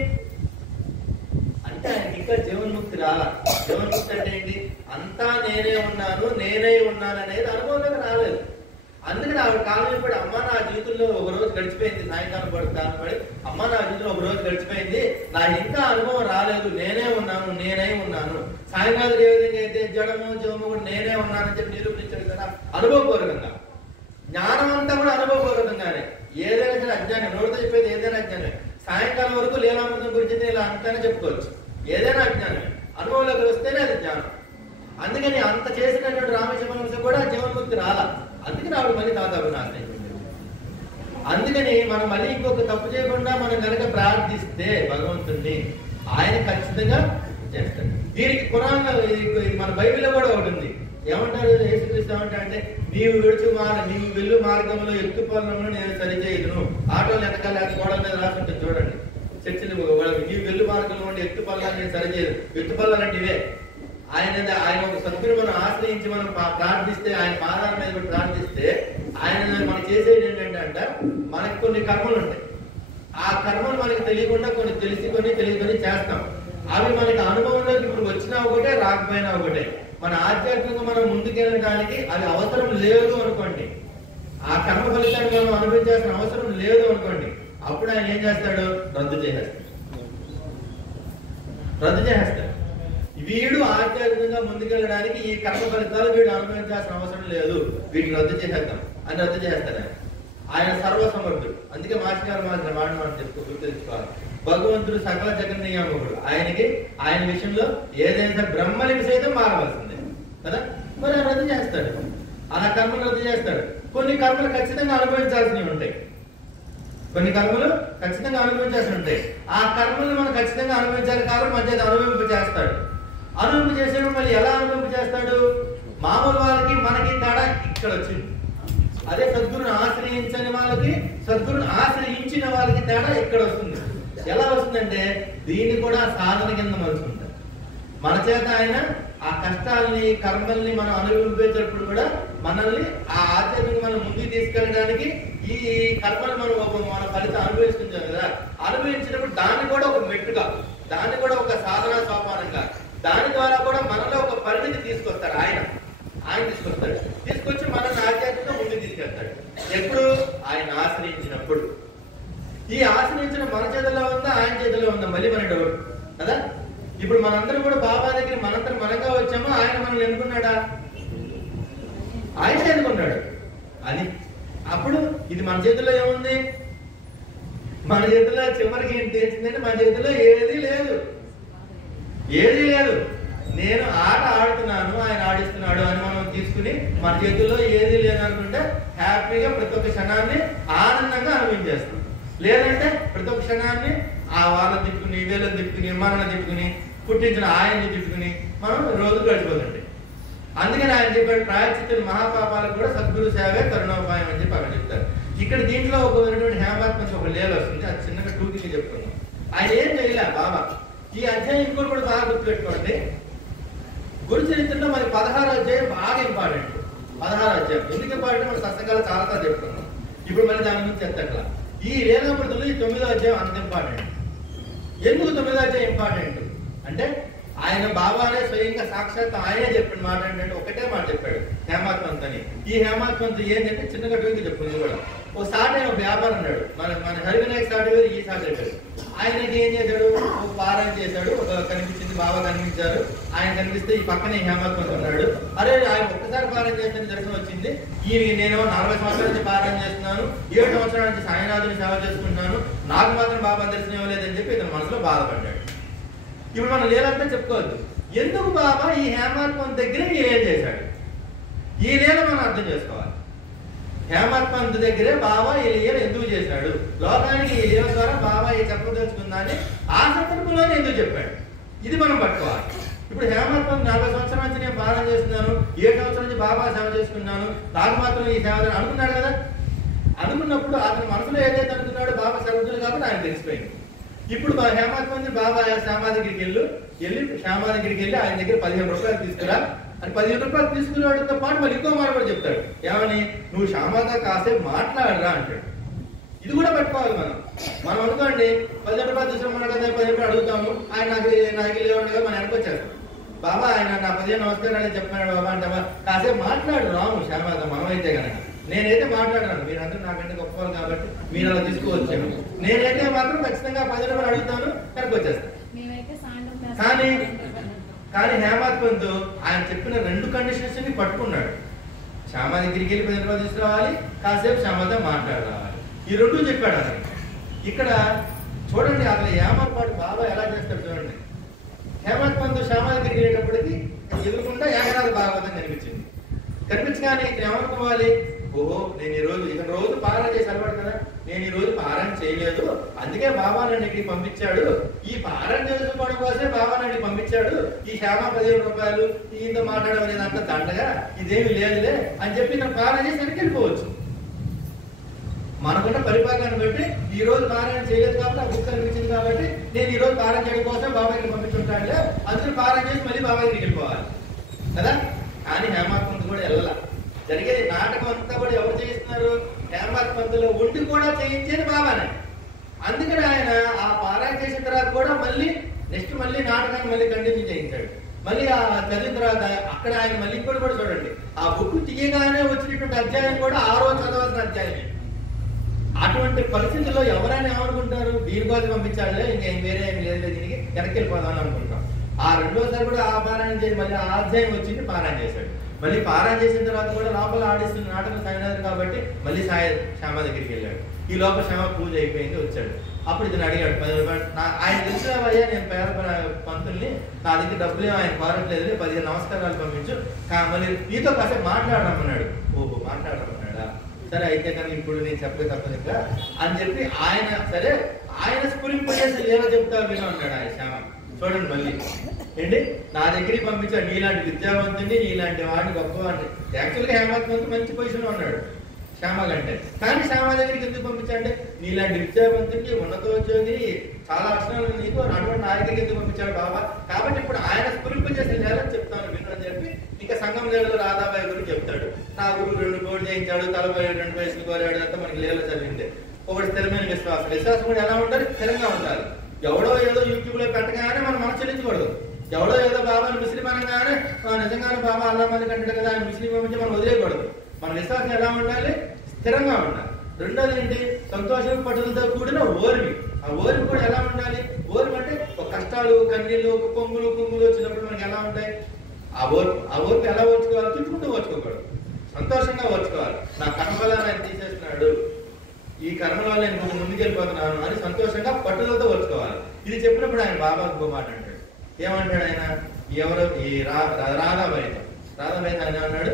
అంటే ఆయనకి ఇంకా జీవన్ముక్తి రాలా. జీవన్ముక్తి అంటే ఏంటి? అంతా నేనే ఉన్నాను, నేనే ఉన్నాను అనేది అనుభవంలోకి రాలేదు. అందుకని ఆవిడ కాలం పడి అమ్మ నా జీవితంలో ఒక రోజు గడిచిపోయింది, సాయంకాలం పడి కాలం పడి అమ్మ నా జీవితంలో ఒక రోజు గడిచిపోయింది, నాకు ఇంకా అనుభవం రాలేదు, నేనే ఉన్నాను, నేనే ఉన్నాను. సాయంకాలం ఏ విధంగా అయితే జడము జీవము కూడా నేనే ఉన్నానని చెప్పి నిరూపించాడు కదా అనుభవపూర్వకంగా. జ్ఞానం అంతా కూడా అనుభవపూర్వకంగానే. ఏదైనా సరే అజ్ఞానం, నోటితో చెప్పేది ఏదైనా అజ్ఞానమే. సాయంకాలం వరకు లీలామృతం గురించి ఇలా అంతానే చెప్పుకోవచ్చు, ఏదైనా అజ్ఞానమే. అనుభవంలోకి వస్తేనే అది జ్ఞానం. అందుకని అంత చేసినటువంటి రామకృష్ణ కూడా జీవన్ముక్తి రాలా. అందుకని ఆవిడ మళ్ళీ దాదాపు నాశనం. అందుకని మనం మళ్ళీ ఇంకొక తప్పు చేయకుండా మనం కనుక ప్రార్థిస్తే భగవంతుడిని ఆయన ఖచ్చితంగా చేస్తాడు. దీనికి ఖురాన్లో మన బైబిల్లో కూడా ఒకటి ఉంది. ఏమంటారు యేసుక్రీస్తు ఏమంటారంటే, నీవు వెళ్ళు మార్గంలో ఎత్తు పనులను నేను సరిచేయదును. ఆటోలు వెనకాల గోడల మీద రాసుంటుంది చూడండి, చర్చిలు నీవు వెళ్ళు మార్గంలో ఉండి ఎత్తు పనులను నేను సరిచేయదు. ఎత్తు పనులు అంటే ఇవే. ఆయన ఒక సద్గురు మనం ఆశ్రయించి మనం ప్రార్థిస్తే, ఆయన పాదాల మీద ప్రార్థిస్తే ఆయన మనం చేసేది ఏంటంటే మనకి కొన్ని కర్మలు ఉంటాయి. ఆ కర్మలు మనకి తెలియకుండా కొన్ని తెలియకొని చేస్తాం. అవి మనకి అనుభవంలోకి ఇప్పుడు వచ్చినా ఒకటే, రాకపోయినా ఒకటే. మన ఆధ్యాత్మికంగా మనం ముందుకెళ్ళడానికి అవి అవసరం లేదు అనుకోండి, ఆ కర్మ ఫలితాన్ని మనం అనుభవించాల్సిన అవసరం లేదు అనుకోండి, అప్పుడు ఆయన ఏం చేస్తాడు? రద్దు చేసేస్తాడు. వీడు ఆధ్యాత్మికంగా ముందుకెళ్ళడానికి ఈ కర్మ ఫలితాలు వీడు అనుభవించాల్సిన అవసరం లేదు, వీటిని రద్దు చేసేద్దాం అని రద్దు చేస్తాడు. ఆయన సర్వసమర్థుడు. అందుకే మాస్టర్ గారు మాత్రం మాట గుర్తుంచుకోవాలి. భగవంతుడు సకల జగన్ నియామకుడు. ఆయన విషయంలో ఏదైనా బ్రహ్మలికి సైతం మారవలసిందే కదా. మరి ఆయన రద్దు చేస్తాడు, అలా కర్మలు రద్దు చేస్తాడు. కొన్ని కర్మలు ఖచ్చితంగా అనుభవించాల్సినవి ఉంటాయి, కొన్ని కర్మలు ఖచ్చితంగా అనుభవించాల్సి ఉంటాయి. ఆ కర్మలు మనం ఖచ్చితంగా అనుభవించాలి కాబట్టి మధ్య అనుభవింప చేస్తాడు. అనుభవింప చేసేప్పుడు మళ్ళీ ఎలా అనుభవింప చేస్తాడు? మామూలు వాళ్ళకి మనకి తేడా ఇక్కడ వచ్చింది. అదే సద్గురుని ఆశ్రయించని వాళ్ళకి, సద్గురుని ఆశ్రయించిన వాళ్ళకి తేడా ఇక్కడ వస్తుంది. ఎలా వస్తుందంటే దీన్ని కూడా సాధన కింద మలుచుకుంటారు. మన చేత ఆయన ఆ కష్టాలని కర్మల్ని మనం అనుభవించేటప్పుడు కూడా మనల్ని ఆ ఆధ్యాత్మిక మనం ముందుకు తీసుకెళ్ళడానికి ఈ కర్మలు మన ఫలితం అనుభవిస్తుంటాం కదా. అనుభవించినప్పుడు దాన్ని కూడా ఒక మెట్టుగా, దాన్ని కూడా ఒక సాధన సోపానంగా, దాని ద్వారా కూడా మనలో ఒక పరిణితి తీసుకొస్తారు. ఆయన తీసుకొచ్చి మనల్ని ఆధ్యాత్మికంగా ముందుకు తీసుకెళ్తాడు. ఎప్పుడు? ఆయన ఆశ్రయించినప్పుడు. ఈ ఆశ్రయించిన మన చేతిలో ఉందా, ఆయన చేతిలో ఉందా? మళ్ళీ మన డౌట్ కదా. ఇప్పుడు మనందరం కూడా బాబా దగ్గర మనందరం మనగా వచ్చామో ఆయన మనల్ని ఎన్నుకున్నాడా? ఆయన ఎన్నుకున్నాడు. అది అప్పుడు ఇది మన చేతిలో ఏముంది? మన చేతిలో చివరికి ఏం తెలిసిందంటే మన చేతిలో ఏది లేదు. నేను ఆట ఆడుతున్నాను, ఆయన ఆడిస్తున్నాడు అని మనం తీసుకుని మన చేతుల్లో ఏది లేదనుకుంటే హ్యాపీగా ప్రతి ఒక్క క్షణాన్ని ఆనందంగా అనుభవించేస్తాం. లేదంటే ప్రతి ఒక్క క్షణాన్ని ఆ వాళ్ళని తిట్టుకుని, వీళ్ళని తిట్టుకుని, మనల్ని తిట్టుకుని, పుట్టించిన ఆయన్ని తిట్టుకుని మనం రోజు గడిచిపోతుంటాయి. అందుకని ఆయన చెప్పాడు, ప్రాయశ్చిత్తులు మహాపాపాలకు కూడా సద్గురు సేవే కరుణోపాయం అని చెప్పి అక్కడ చెప్తారు. ఇక్కడ దీంట్లో ఒక హేమాత్మ ఒక లేలు వస్తుంది, అది చిన్నగా టూకీగా చెప్తున్నాం. ఆయన ఏం చేయలే బాబా. ఈ అధ్యాయం ఇంకోటి కూడా బాగా గుర్తుపెట్టుకోండి. గురు చరిత్రలో మరి 16వ అధ్యాయం బాగా ఇంపార్టెంట్. 16వ అధ్యాయం ఎందుకు ఇంపార్టెంట్? మన సత్సంగాలు చాలా చెప్తున్నాం. ఇప్పుడు మళ్ళీ దాని గురించి ఎత్తట్లా. ఈ లీలామృతంలో ఈ 9వ అధ్యాయం అంత ఇంపార్టెంట్. ఎందుకు 9వ అధ్యాయం ఇంపార్టెంట్ అంటే ఆయన బాబానే స్వయంగా సాక్షాత్ ఆయనే చెప్పిన మాట ఏంటంటే ఒకటే మాట చెప్పాడు, హేమాత్మంత్ అని. ఈ హేమాత్మంత్ ఏంటంటే చిన్నగా టూకి చెప్పుకుంది కూడా. ఒకసారి ఆయన వ్యాపారం అన్నాడు, మన హరివినాయక సాటి వేరు, ఈ సాటి వేరు. ఆయనకి ఏం చేశాడు? ఒక పారాయణ చేశాడు, కనిపించింది, బాబా కనిపించారు. ఆయన కనిపిస్తే ఈ పక్కనే హేమత్ పంత్ ఉన్నాడు. అరే ఆయన ఒక్కసారి పారాయణ చేస్తే దర్శనం వచ్చింది. నేను 40 సంవత్సరాల నుంచి పారాయణ చేస్తున్నాను, 7 సంవత్సరాల నుంచి సాయినాథుని సేవ చేసుకుంటున్నాను, నాకు మాత్రం బాబా దర్శనం ఇవ్వలేదని చెప్పి ఇతను మనసులో బాధపడ్డాడు. ఇప్పుడు మనం లేదంటే చెప్పుకోవద్దు. ఎందుకు బాబా ఈ హేమత్ పంత్ దగ్గరే ఈ లీల చేశాడు? ఈ లీల మనం అర్థం చేసుకోవాలి. హేమత్ పంత్ దగ్గరే బాబా ఈ లీల ఎందుకు చేశాడు, లోకానికి ఈ లీల ద్వారా బాబా ఈ చెప్పదలుచుకుందని ఆ సందర్భంలోనే ఎందుకు చెప్పాడు, ఇది మనం పట్టుకోవాలి. ఇప్పుడు హేమత్ పంత్ 40 సంవత్సరాల నుంచి నేను పాలన చేస్తున్నాను, 7 సంవత్సరాల నుంచి బాబా సేవ చేసుకున్నాను, నాకు మాత్రం ఈ సేవ అనుకున్నాడు కదా. అనుకున్నప్పుడు అతని మనసులో ఏదైతే అనుకున్నాడో బాబా సర్వజ్ఞులు కాబట్టి ఆయన తెలిసిపోయింది. ఇప్పుడు హేమత్ పంత్ బాబా శ్యామా దగ్గరికి వెళ్ళి శ్యామా దగ్గరికి వెళ్ళి ఆయన దగ్గర 15 రూపాయలు తీసుకురా అని 15 రూపాయలు తీసుకునేవాడితో పాటు మరి ఇంకో మాట కూడా చెప్తాడు. ఏమని? నువ్వు శ్యామాతో కాసేపు మాట్లాడరా అంటాడు. ఇది కూడా పెట్టుకోవాలి మనం అనుకోండి 15 రూపాయలు తీసుకున్నాడు కదా, 10 రూపాయలు అడుగుతాము, ఆయన నాకు లేవండి కదా, మనం వెనకొచ్చారు. బాబా ఆయన నా 15 నమస్కారాలు చెప్పినాడు బాబా అంటే కాసేపు మాట్లాడు రాము శ్యామాతో, మనమైతే కనుక. నేనైతే మాట్లాడాను, మీరందరూ నాకంటే గొప్పవాళ్ళు కాబట్టి మీరు అలా తీసుకువచ్చాను. నేనైతే మాత్రం ఖచ్చితంగా 10 రూపాయలు అడుగుతాను, కనుక వచ్చేస్తాను. కానీ హేమత్ పంత్ ఆయన చెప్పిన 2 కండిషన్స్ ని పట్టుకున్నాడు. శ్యామా దగ్గరికి వెళ్ళి 10 రూపాయలు తీసుకురావాలి, కాసేపు శ్యామతో మాట్లాడాలి, ఈ 2 చెప్పాడు అతను. ఇక్కడ చూడండి అసలు ఏమర్పాటు బాబా ఎలా చేస్తాడు చూడండి. హేమత్ పంత్ శ్యామా దగ్గరికి వెళ్ళేటప్పటికి ఎదురుకుండా ఏకనాథ భాగవతం కనిపించగానే ఇక్కడ ఏమనుకోవాలి, ఓహో నేను ఇతను రోజు పారాయణ చేసి అలవాడు కదా, నేను ఈ రోజు పారాయణ చేయలేదు, అందుకే బాబా నన్ను ఇక్కడికి పంపించాడు, ఈ పారాయణ చేసుకోవడం కోసమే బాబా నన్ను పంపించాడు, ఈ శ్యామ 15 రూపాయలు ఈయనతో మాట్లాడడం అనేది అంత దండగా ఇదేమి లేదులే అని చెప్పి ఇతను పారాయణ చేసి వెనక్కి వెళ్ళిపోవచ్చు. మనకున్న పరిపాలన బట్టి ఈ రోజు పారాయణ చేయలేదు కాబట్టి ఆ బుక్ కనిపించింది కాబట్టి నేను ఈ రోజు పారాయణ చేయడం కోసం బాబాకి పంపించుంటాడులే, అందుకని పారాయణ చేసి మళ్ళీ బాబా దగ్గరికి వెళ్ళిపోవాలి కదా. కానీ హేమత్ పంత్ కూడా వెళ్ళాల. జరిగేది నాటకం అంతా కూడా ఎవరు చేయిస్తున్నారు? హేమత్ పంత్లో ఉండి కూడా చేయించేది బాబానే. అందుకని ఆయన ఆ పారాయణ చేసిన తర్వాత కూడా మళ్ళీ నాటకాన్ని మళ్ళీ కంటిన్యూ చేయించాడు. మళ్ళీ ఆ చదివిన తర్వాత అక్కడ ఆయన మళ్ళీ కూడా చూడండి, ఆ బుక్ తీయగానే వచ్చినటువంటి అధ్యాయం కూడా 6వ చదవాల్సిన అధ్యాయమే. అటువంటి పరిస్థితుల్లో ఎవరైనా ఏమనుకుంటారు, దీనికోసం పంపించాడులే, ఇంకేం వేరే ఏమి లేదు, దీనికి వెనక్కి వెళ్ళిపోదాం అని అనుకుంటాం. ఆ 2వసారి కూడా ఆ పారాయణ చేసి మళ్ళీ ఆ అధ్యాయం వచ్చింది, పారాయణ చేశాడు. మళ్ళీ పారాయణ చేసిన తర్వాత కూడా లోపల ఆడిస్తున్న నాటకం సాయినాథుడు కాబట్టి మళ్ళీ శ్యామ దగ్గరికి వెళ్ళాడు. ఈ లోపల శ్యామ పూజ అయిపోయింది, వచ్చాడు. అప్పుడు ఇతను అడిగాడు 10 రూపాయలు. ఆయన తెలిసినవయ్యా, నేను పేద పంతుల్ని, నా దగ్గర డబ్బులు ఆయన కోరట్లేదు, 15 నమస్కారాలు పంపించు, మళ్ళీ నీతో కాసేపు మాట్లాడమన్నాడు. ఓహో మాట్లాడమన్నాడా, సరే అయితే కానీ ఇప్పుడు నేను చెప్పే తప్పనిగా అని చెప్పి ఆయన స్ఫురింపజేసి ఏదో చెప్తావు విను అన్నాడు ఆయన శ్యామ. చూడండి మళ్ళీ ఏంటి, నా దగ్గరికి పంపించాడు, నీలాంటి విద్యావంతుని, నీలాంటి వాడిని గొప్పవాడిని. యాక్చువల్గా హేమత్ పంత్ మంచి పొజిషన్ ఉన్నాడు శ్యామ కంటే, కానీ శ్యామ దగ్గరికి ఎందుకు పంపించాడంటే నీలాంటి విద్యావంతుడికి, ఉన్నతోద్యోగి, చాలా లక్షణాలు నీకు, అటువంటి నా దగ్గరికి ఎందుకు పంపించాడు బాబా. కాబట్టి ఇప్పుడు ఆయన స్ఫురింపజేసి లేదని చెప్తాను విను అని చెప్పి ఇంకా సంఘం లేడు రాధాబాయి గురించి చెప్తాడు. నా గురువు 2 కోట్లు చేయించాడు, తలపై 2 వయసులు కోరాడు, అంతా మనకి లేలో చదివింది. ఒకటి స్థిరమైన విశ్వాసం కూడా ఎలా ఉండాలి, స్థిరంగా ఉండాలి. ఎవడో ఏదో యూట్యూబ్ లో పెట్టగానే మనం మనసు చెల్లించకూడదు. ఎవడో ఏదో బాబాని ముస్లిం అనగానే నిజంగానే బాబా అల్లా మంది కంటే కదా ఆయన ముస్లిం నుంచి మనం వదిలేయకూడదు. మన విశ్వాసం ఎలా ఉండాలి, స్థిరంగా ఉండాలి. రెండోది ఏంటి, సంతోషం పట్టుదలతో కూడిన ఓర్మి. ఆ ఓర్మి కూడా ఎలా ఉండాలి, ఓర్మి అంటే కష్టాలు, కన్నీళ్ళు, పొంగులు వచ్చినప్పుడు మనకి ఎలా ఉంటాయి, ఆ ఓర్పు ఎలా ఓర్చుకోవాలి, చుట్టుకుంటూ ఓర్చుకోకూడదు, సంతోషంగా ఓర్చుకోవాలి. నా కర్మఫలాన్ని ఆయన తీసేస్తున్నాడు, ఈ కర్మలో నేను ముందుకెళ్ళిపోతున్నాను అని సంతోషంగా పట్టుదలతో ఓర్చుకోవాలి. ఇది చెప్పినప్పుడు ఆయన బాబా ఇంకో మాట అంటాడు. ఏమంటాడు ఆయన, ఎవరో ఈ రాధాబాయితో ఆయన ఏమన్నాడు,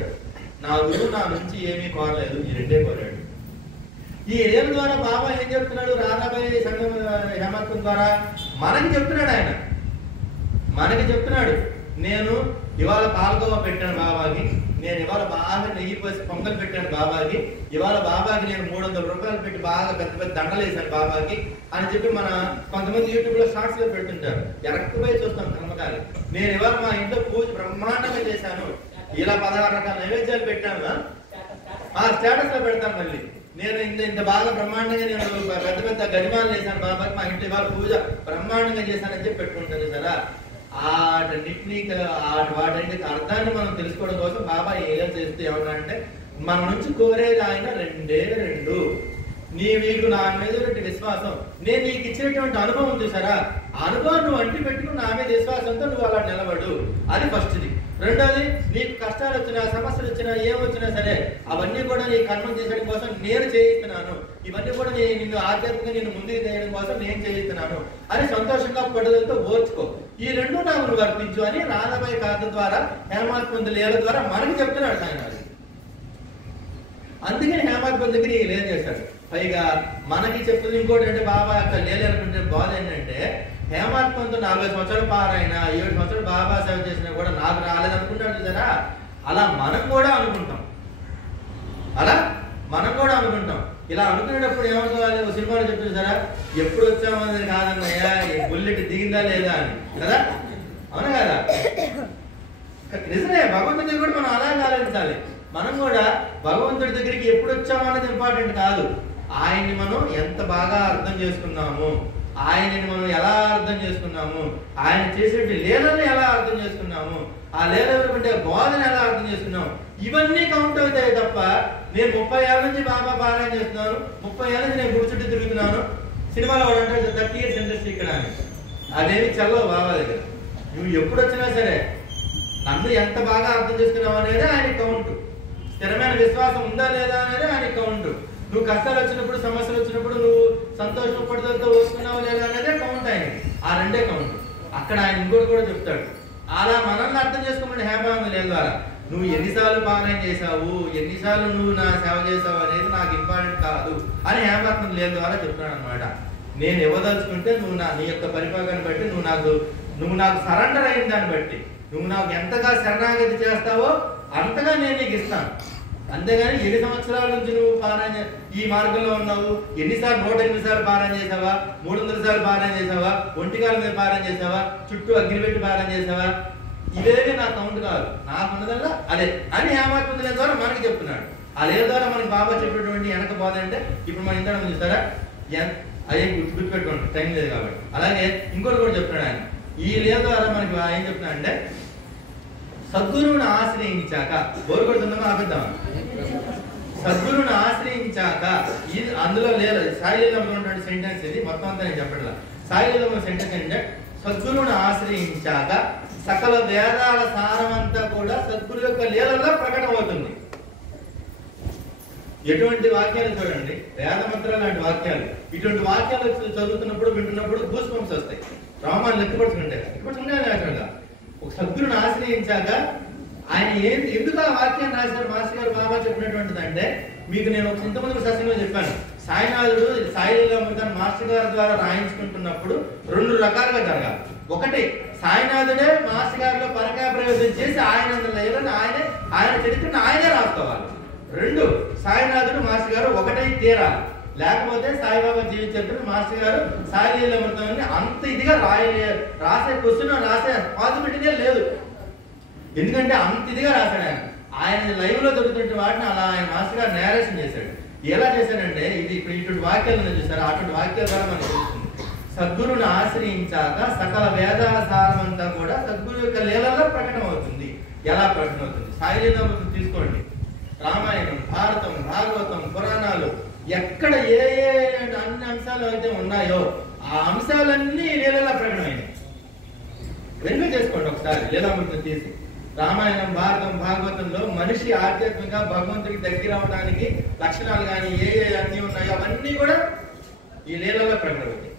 నా గురువు నా నుంచి ఏమీ కోరలేదు, ఈ 2 కోరాడు. ఈ 2 ద్వారా బాబా ఏం చెప్తున్నాడు, రాధాబాయి సంఘం హేమత్ ద్వారా మనకి చెప్తున్నాడు. ఆయన మనకి చెప్తున్నాడు, నేను ఇవాళ పాల్గొవ పెట్టాను బాబాకి, నేను ఇవాళ బాగా నెయ్యి పోసి పొంగల్ పెట్టాను బాబాకి, ఇవాళ బాబాకి నేను 300 రూపాయలు పెట్టి బాగా పెద్ద దండలు వేసాను బాబాకి అని చెప్పి మన కొంతమంది యూట్యూబ్ లో షార్ట్స్ లో పెడుతుంటారు. ఎరక్కుపోయి చూస్తాం కర్మకాలి. నేను ఇవాళ మా ఇంట్లో పూజ బ్రహ్మాండంగా చేశాను, ఇలా 16 రకాల నైవేద్యాలు పెట్టాను, ఆ స్టేటస్ లో పెడతాను. మళ్ళీ నేను ఇంత బాగా బ్రహ్మాండంగా నేను పెద్ద గడిమాలు వేసాను బాబాకి, మా ఇంట్లో ఇవాళ పూజ బ్రహ్మాండంగా చేశానని చెప్పి పెట్టుకుంటాను సరే. వాటన్నిటినీ వాటి అర్థాన్ని మనం తెలుసుకోవడం కోసం బాబా ఏదో చేస్తే ఏమన్నా అంటే మన నుంచి కోరేది ఆయన 2 నీకు నా మీద విశ్వాసం, నేను నీకు ఇచ్చినటువంటి అనుభవం చూసారా, ఆ అనుభవం నువ్వు అంటి పెట్టుకుని నా మీద విశ్వాసంతో నువ్వు అలా నిలబడు. అది ఫస్ట్ది. రెండోది, నీకు కష్టాలు వచ్చినా సమస్యలు వచ్చినా ఏమొచ్చినా సరే అవన్నీ కూడా నీ కర్మం చేసడం కోసం నేను చేయిస్తున్నాను. ఇవన్నీ కూడా నిన్ను ఆధ్యాత్మికంగా నిన్ను ముందుకు చేయడం కోసం నేను చేయిస్తున్నాను అని సంతోషంగా పట్టుదలతో ఓర్చుకో. ఈ రెండు నాకు నువ్వు అర్పించు అని రాధాబాయి కథ ద్వారా, హేమాత్ పంత్ లీల ద్వారా మనకి చెప్తున్నాడు ఆయన. అందుకని హేమాత్ పంత్ దగ్గర లీల చేశాడు. పైగా మనకి చెప్తుంది ఇంకోటి అంటే బాబా యొక్క లీల అనుకుంటే బాధ ఏంటంటే, హేమాత్ పంత్ 40 సంవత్సరాలు పారాయణ 7 సంవత్సరాలు బాబా సేవ చేసినా కూడా నాకు రాలేదనుకుంటాడు చూసారా. అలా మనం కూడా అనుకుంటాం. ఇలా అనుకునేటప్పుడు ఏమనుకోవాలి, ఒక సినిమాలో చెప్తుంది సరా, ఎప్పుడు వచ్చామన్నది కాదన్నయ్యా, బుల్లెట్ దిగిందా లేదా అని కదా. అవునా కదా? నిజమే. భగవంతుడి దగ్గర కూడా మనం అలా ఆలోచించాలి. మనం కూడా భగవంతుడి దగ్గరికి ఎప్పుడు వచ్చామన్నది ఇంపార్టెంట్ కాదు, ఆయన్ని మనం ఎంత బాగా అర్థం చేసుకున్నాము, ఆయనని మనం ఎలా అర్థం చేసుకున్నాము, ఆయన చేసే లీలను ఎలా అర్థం చేసుకున్నాము, ఆ లీలలో ఉండే బోధన ఎలా అర్థం చేసుకున్నాము, ఇవన్నీ కౌంట్ అవుతాయి తప్ప నేను 30 ఏళ్ళ నుంచి బాబా పారాయణ చేస్తున్నాను, 30 ఏళ్ళ నుంచి నేను గుడి చుట్టూ తిరుగుతున్నాను, సినిమాలో వాడు అంటే 30 years ఇండస్ట్రీ ఇక్కడ అని అదేమి చల్లవు బాబా దగ్గర. నువ్వు ఎప్పుడు వచ్చినా సరే నన్ను ఎంత బాగా అర్థం చేసుకున్నావు అనేది ఆయన కౌంట్. స్థిరమైన విశ్వాసం ఉందా లేదా అనేది ఆయన కౌంట్. నువ్వు కష్టాలు వచ్చినప్పుడు సమస్యలు వచ్చినప్పుడు నువ్వు సంతోషం పడుదలతో వస్తున్నావు లేదా అనేది కౌంట్. ఆయన ఆ రెండే కౌంట్. అక్కడ ఆయన ఇంకోటి కూడా చెప్తాడు, అలా మనల్ని అర్థం చేసుకోమని హేమాత్ లీల ద్వారా నువ్వు ఎన్నిసార్లు పారాయణ చేశావు, ఎన్నిసార్లు నువ్వు నా సేవ చేసావు అనేది నాకు ఇంపార్టెంట్ కాదు అని హేమాత్ లీల ద్వారా చెప్తున్నాడు అనమాట. నేను ఇవ్వదలుచుకుంటే నువ్వు నీ యొక్క పరిపాలన బట్టి నువ్వు నాకు సరెండర్ అయిన దాన్ని బట్టి నువ్వు నాకు ఎంతగా శరణాగతి చేస్తావో అంతగా నేను నీకు ఇస్తాను. అంతేగాని 7 సంవత్సరాల నుంచి నువ్వు పారాయణ ఈ మార్గంలో ఉన్నావు, ఎన్నిసార్లు 108 సార్లు పారాయణ చేసావా, 300 సార్లు పారాయణ చేసావా, ఒంటికాల మీద పారాయణ చేసావా, చుట్టూ అగ్ని పెట్టి పారాయణ చేసావా, ఇవేవి నా కౌంట్ కాదు, నాకున్నదల్లా అదే అని హేమాత్ పంత్ లీల ద్వారా మనకి చెప్తున్నాడు. ఆ లీల ద్వారా మనకి బాబా చెప్పేటువంటి వెనక బోధ అంటే ఇప్పుడు మన ఇంత చూస్తారా, అదే గుర్తుపెట్టుకోండి, టైం లేదు కాబట్టి. అలాగే ఇంకోటి కూడా చెప్తున్నాడు ఆయన. ఈ లీల ద్వారా మనకి ఏం చెప్తున్నా అంటే, సద్గురువుని ఆశ్రయించాక, బోరు కొడుతుందా ఆపిద్దామా, సద్గురువుని ఆశ్రయించాక, ఇది అందులో లేదు సాయి లీలలో ఉన్నటువంటి సెంటెన్స్, ఇది మొత్తం అంతా నేను చెప్పట్లా. సాయి లీలలో సెంటెన్స్ ఏంటంటే, సద్గురువుని ఆశ్రయించాక సకల వేదాల సారమంతా కూడా సద్గురు యొక్క లీలలో ప్రకటమవుతుంది. ఎటువంటి వాక్యాలు చూడండి, వేద మంత్రాలు లాంటి వాక్యాలు. ఇటువంటి వాక్యాలు చదువుతున్నప్పుడు వింటున్నప్పుడు గూస్ బంప్స్ వస్తాయి, రామాన్ని లెక్కపడుచుకుంటే ఒక సద్గురుని ఆశ్రయించాక ఆయన ఎందుకు ఆ వాక్యాన్ని రాశారు మాస్టర్ గారు బాబా చెప్పినటువంటిది అంటే, మీకు నేను ఇంతమంది సత్యంలో చెప్పాను, సాయినాథుడు సాయి లీలామృతాన్ని మాస్టర్ గారి ద్వారా రాయించుకుంటున్నప్పుడు 2 రకాలుగా జరగాలి. ఒకటి, సాయినాథుడే మాస్టర్ గారిలో పరకాయ ప్రవేశం చేసి ఆయన లీలను ఆయన చరిత్రను ఆయనే రాసుకోవాలి. 2, సాయినాథుడు మాస్టర్ గారు ఒకటై తీరాలి. లేకపోతే సాయిబాబా జీవిత చరిత్రను మాస్టర్ గారు సాయి లీలామృతాన్ని అంత ఇదిగా రాసే క్వశ్చన్ రాసే పాసిబిలిటీనే లేదు. ఎందుకంటే అంత ఇదిగా రాశాడు ఆయన లైవ్ లో దొరుకుతుంటే వాటిని అలా ఆయన మాస్టర్ గారు నేరేషన్ చేశాడు. ఎలా చేశాడంటే, ఇది ఇప్పుడు ఇటువంటి వాక్యాలను చూసారు, అటువంటి వాక్యాల ద్వారా మనకు తెలుస్తుంది. సద్గురుని ఆశ్రయించాక సకల వేదాల సారమంతా కూడా సద్గురు యొక్క లీలలో ప్రకటమవుతుంది. ఎలా ప్రకటమవుతుంది? సాయి లీలామృతం తీసుకోండి, రామాయణం, భారతం, భాగవతం, పురాణాలు, ఎక్కడ ఏ అన్ని అంశాలు అయితే ఉన్నాయో ఆ అంశాలన్నీ లీలలో ప్రకటమైనాయి. వెనుక చేసుకోండి ఒకసారి లీలామృతం తీసి. రామాయణం, భారతం, భాగవతంలో మనిషి ఆధ్యాత్మిక భగవంతుడికి దగ్గర అవడానికి లక్షణాలు కానీ ఏ అన్ని ఉన్నాయో అవన్నీ కూడా ఈ లీలలో ప్రకటమవుతాయి.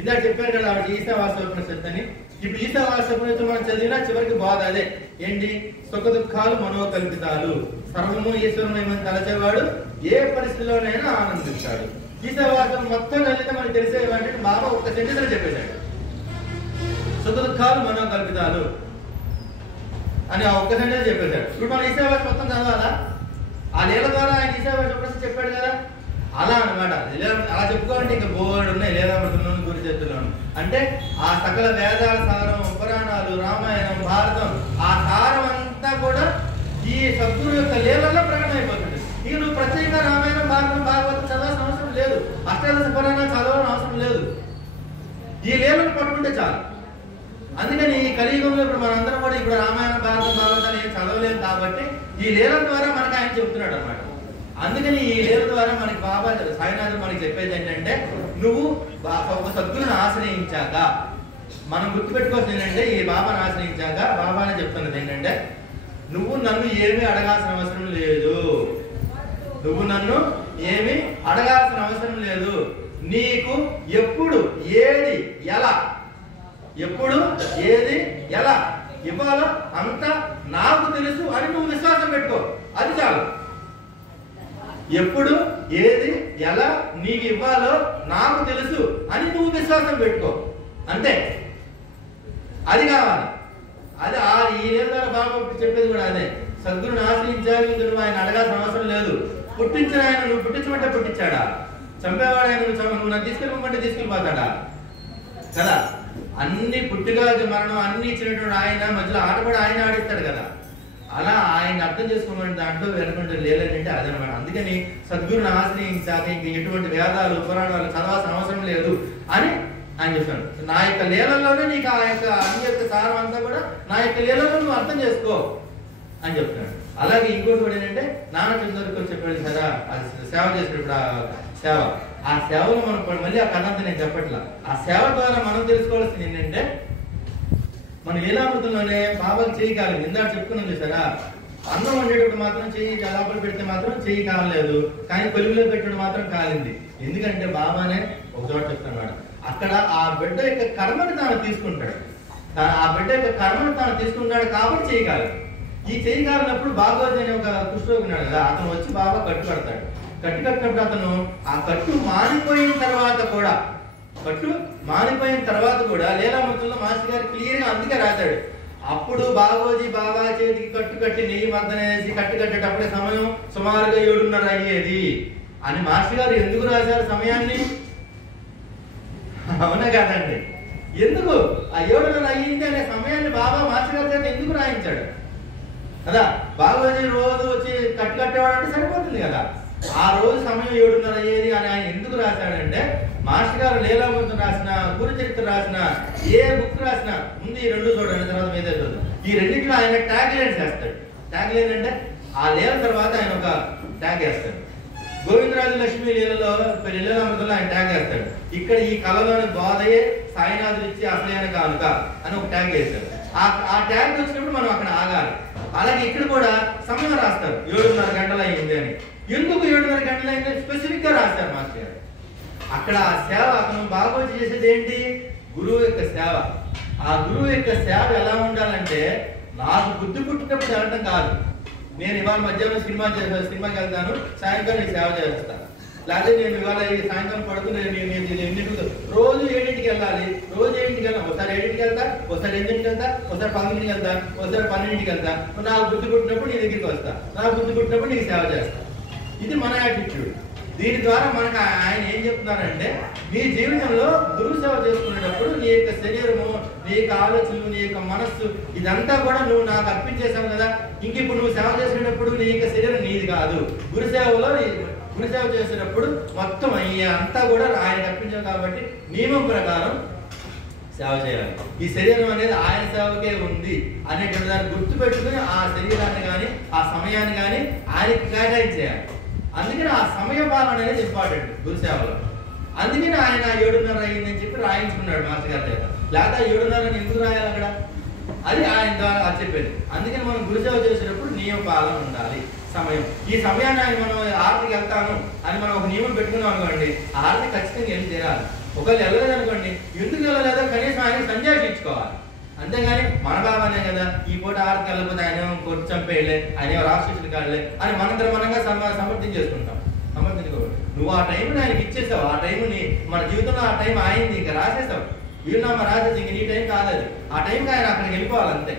ఇందాక చెప్పారు కదా ఆవిడ ఈశావాసోపనిషత్తు అని. ఇప్పుడు ఈశావాసోపనిషత్తు మనం చదివినా చివరికి బోధ అదే ఏంటి, సుఖ దుఃఖాలు మనోకల్పితాలు, సర్వము ఈశ్వరమేమని తలచేవాడు ఏ పరిస్థితిలోనైనా ఆనందిస్తాడు. ఈశావాసం మొత్తం కలిగితే మనకు తెలిసేవంటే బాబా ఒక్క సెంటెన్స్ చెప్పేశాడు, సుఖ దుఃఖాలు మనోకల్పితాలు అని ఆ ఒక్క సెంటెన్స్ చెప్పేశాడు. ఇప్పుడు మనం ఈశావాసం మొత్తం చదవాలా? ఆ లీల ద్వారా ఆయన ఈశావాసం చెప్పాడు కదా, అలా అనమాట. అలా చెప్పుకోవాలంటే ఇంకా బోర్డు ఉన్నాయి లీలామృతంలోను గురు చేతుల్లోను. అంటే ఆ సకల వేదాల సారం, పురాణాలు, రామాయణం, భారతం, ఆ సారం అంతా కూడా ఈ సద్గురు యొక్క లీలలో ప్రకటమైపోతుంది. ఇక నువ్వు ప్రత్యేకంగా రామాయణం, భారతం, భాగవతం చదవాల్సిన అవసరం లేదు, అష్టాదశ పురాణాలు చదవాల్సిన అవసరం లేదు, ఈ లీలను పట్టుకుంటే చాలు. అందుకని ఈ కలియుగంలో ఇప్పుడు మనందరం కూడా ఇప్పుడు రామాయణ, భారతం, భాగవతాలు ఏం చదవలేము కాబట్టి ఈ లీల ద్వారా మనకు ఆయన చెబుతున్నాడు అనమాట. అందుకని ఈ లీల ద్వారా మనకి బాబా సాయినాథుడు మనకి చెప్పేది ఏంటంటే, నువ్వు ఒక సద్గురుని ఆశ్రయించాక, మనం గుర్తుపెట్టుకోవాల్సింది ఏంటంటే, ఈ బాబాను ఆశ్రయించాక బాబానే చెప్తున్నది ఏంటంటే, నువ్వు నన్ను ఏమీ అడగాల్సిన అవసరం లేదు. నువ్వు నన్ను ఏమీ అడగాల్సిన అవసరం లేదు. నీకు ఎప్పుడు ఏది ఎలా ఇవ్వాలో అంతా నాకు తెలుసు అని నువ్వు విశ్వాసం పెట్టుకో, అది చాలు. ఎప్పుడు ఏది ఎలా నీకు ఇవ్వాలో నాకు తెలుసు అని నువ్వు విశ్వాసం పెట్టుకో, అంతే. అది కావాలి. అది ఈ ద్వారా బాబా చెప్పేది కూడా అదే. సద్గురుని ఆశ్రయించాలి, నువ్వు ఆయన అడగాల్సిన అవసరం లేదు. పుట్టించిన ఆయన నువ్వు పుట్టించమంటే పుట్టించాడా? చంపేవాడు ఆయన నువ్వు నన్ను తీసుకెళ్ళమంటే తీసుకెళ్ళిపోతాడా? కదా. అన్ని పుట్టుగా మరణం అన్ని ఇచ్చినటువంటి ఆయన మధ్యలో ఆట కూడా ఆయన ఆడిస్తాడు కదా. అలా ఆయన అర్థం చేసుకోమని దాంట్లో వెనుకుంటే లేదంటే అదనమాట. అందుకని సద్గురుని ఆశ్రయించాక ఇంక ఎటువంటి వేదాలు పురాణాలు చదవాల్సిన అవసరం లేదు అని ఆయన చెప్తాడు. నా యొక్క లీలల్లోనే నీకు ఆ యొక్క అన్ని యొక్క సారం అంతా కూడా నా యొక్క లీలలో నువ్వు అర్థం చేసుకో అని చెప్తున్నాడు. అలాగే ఇంకోటి కూడా ఏంటంటే, నాన్నచంద్రుడికి చెప్పాడు కదా, అది సేవ చేసేటప్పుడు ఆ సేవలో మనం మళ్ళీ ఆ కథ అంతా నేను చెప్పట్లా. ఆ సేవ ద్వారా మనం తెలుసుకోవాల్సింది ఏంటంటే, మన లీలామృతంలోనే బాబాకి చెయ్యి కాలేదు. ఇందాక చెప్పుకున్నాం చూసారా, అన్నం వండేటప్పుడు మాత్రం చెయ్యి లోపల పెడితే మాత్రం చెయ్యి కాలేదు, కానీ కొలువులో పెట్టడం మాత్రం కాలింది. ఎందుకంటే బాబానే ఒక చోట చెప్తున్నాడు, అక్కడ ఆ బిడ్డ యొక్క కర్మను తాను తీసుకుంటాడు. ఆ బిడ్డ యొక్క కర్మను తాను తీసుకుంటాడు కాబట్టి చెయ్యి కాలేదు. ఈ చెయ్యి కాలినప్పుడు బాగోజు అనే ఒక కుష్ఠరోగి ఉన్నాడు కదా, అతను వచ్చి బాబా కట్టు కడతాడు. కట్టు కట్టినప్పుడు అతను ఆ కట్టు మానిపోయిన తర్వాత కూడా లీలామృతంలో మాస్టర్ గారు క్లియర్ గా అందుకే రాశాడు. అప్పుడు బాగోజీ బాబా చేతికి కట్టు కట్టి నెయ్యి మద్దనేసి కట్టు కట్టేటప్పుడే సమయం సుమారుగా 7:30 అయ్యేది అని మాస్టర్ గారు ఎందుకు రాశారు సమయాన్ని? అవునా కాదండి? ఎందుకు ఆ 7:30 అయ్యింది అనే సమయాన్ని బాబా మాస్టర్ గారి చేత ఎందుకు రాయించాడు కదా? బాగోజీ రోజు వచ్చి కట్టు కట్టేవాడు అంటే సరిపోతుంది కదా. ఆ రోజు సమయం 7:30 అయ్యేది అని ఆయన ఎందుకు రాశాడంటే, మాస్టర్ గారు లీలామృతం రాసిన, గురు చరిత్ర రాసిన, ఏ బుక్ రాసినా ముందు ఈ రెండు చూడండి, తర్వాత మీద చూడండి. ఈ రెండింటిలో ఆయన ట్యాగ్ లైన్స్ వేస్తాడు. ట్యాగ్ లైన్ అంటే ఆ లీల తర్వాత ఆయన ఒక ట్యాగ్ వేస్తాడు. గోవిందరాజు లక్ష్మీ లీలామృతంలో ఆయన ట్యాగ్ వేస్తాడు. ఇక్కడ ఈ కళలోని బోధయే సాయినాథుడు ఇచ్చి అసలైన కానుక అని ఒక ట్యాగ్ వేస్తాడు. ఆ ట్యాగ్ వచ్చినప్పుడు మనం అక్కడ ఆగాలి. అలాగే ఇక్కడ కూడా సమయం రాస్తారు, 7:30 గంటలు అయింది అని. ఎందుకు 7:30 గంటలు అయింది స్పెసిఫిక్ గా రాస్తారు మాస్టర్ గారు. అక్కడ ఆ సేవ అతను బాగోజు చేసేది ఏంటి? గురువు యొక్క సేవ. ఆ గురువు యొక్క సేవ ఎలా ఉండాలంటే, నాకు బుద్ధి పుట్టినప్పుడు వెళ్ళటం కాదు. నేను ఇవాళ మధ్యాహ్నం సినిమాకి వెళ్తాను, సాయంకాలం నీకు సేవ చేస్తాను. లేకపోతే నేను ఇవాళ సాయంకాలం పడుకుని రోజు 7ంటికి వెళ్ళాలి. రోజు 7ంటికి వెళ్తాను. ఒకసారి 7ంటికి వెళ్తా, ఒకసారి 8ంటికి వెళ్తా, ఒకసారి 11ంటికి వెళ్తా, ఒకసారి 12ంటికి వెళ్తా. నాకు బుద్ధి పుట్టినప్పుడు నీ దగ్గరికి వస్తా, నాకు బుద్ధి పుట్టినప్పుడు నీకు సేవ చేస్తా. ఇది మన యాటిట్యూడ్. దీని ద్వారా మనకు ఆయన ఏం చెప్తున్నారంటే, నీ జీవితంలో గురువు సేవ చేసుకునేటప్పుడు నీ యొక్క శరీరము, నీ యొక్క ఆలోచనలు, నీ యొక్క మనస్సు ఇదంతా కూడా నువ్వు నాకు అర్పించేసావు కదా. ఇంక ఇప్పుడు నువ్వు సేవ చేసేటప్పుడు నీ యొక్క శరీరం నీది కాదు. గురు సేవ చేసేటప్పుడు మొత్తం అంతా కూడా ఆయనకు అర్పించావు కాబట్టి నియమం ప్రకారం సేవ చేయాలి. ఈ శరీరం అనేది ఆయన సేవకే ఉంది అనేటువంటి దాన్ని గుర్తు పెట్టుకుని ఆ శరీరాన్ని కానీ ఆ సమయాన్ని కానీ ఆయనకి కేటాయించేయాలి. అందుకని ఆ సమయ పాలన అనేది ఇంపార్టెంట్ గురుసేవలో. అందుకని ఆయన 7:30 అయిందని చెప్పి రాయించుకున్నాడు మాస్టర్ గారి చేత. లేదా 7:30 ఎందుకు రాయాలి అక్కడ? అది ఆయన ద్వారా చెప్పేది. అందుకని మనం గురుసేవ చేసేటప్పుడు నియమ పాలన ఉండాలి. సమయం, ఈ సమయాన్ని ఆయన మనం ఆరతికి వెళ్తాను అని మనం ఒక నియమం పెట్టుకున్నాం అనుకోండి, ఆరతి ఖచ్చితంగా వెళ్ళి తీరాలి. ఒకవేళ వెళ్ళలేదు అనుకోండి, ఎందుకు వెళ్ళలేదో కనీసం ఆయన సంజాయిషి ఇచ్చుకోవాలి. అంతేగాని మన బాబానే కదా, ఈ పూట ఆరతికి వెళ్ళకపోతే ఆయన కొట్టి చంపేయలే, ఆయన రాక్షసులు కాడలే అని మనంగా సమర్థించేసుకుంటాం. సమర్థించుకోవాలి. నువ్వు ఆ టైంని ఆయనకి ఇచ్చేసావు. ఆ టైంని మన జీవితంలో ఆ టైం ఆయనది ఇంకా రాసేసావు. వీలునామా రాసేసి ఇంక నీ టైం కాలేదు. ఆ టైంకి ఆయన అక్కడికి వెళ్ళిపోవాలి అంతే.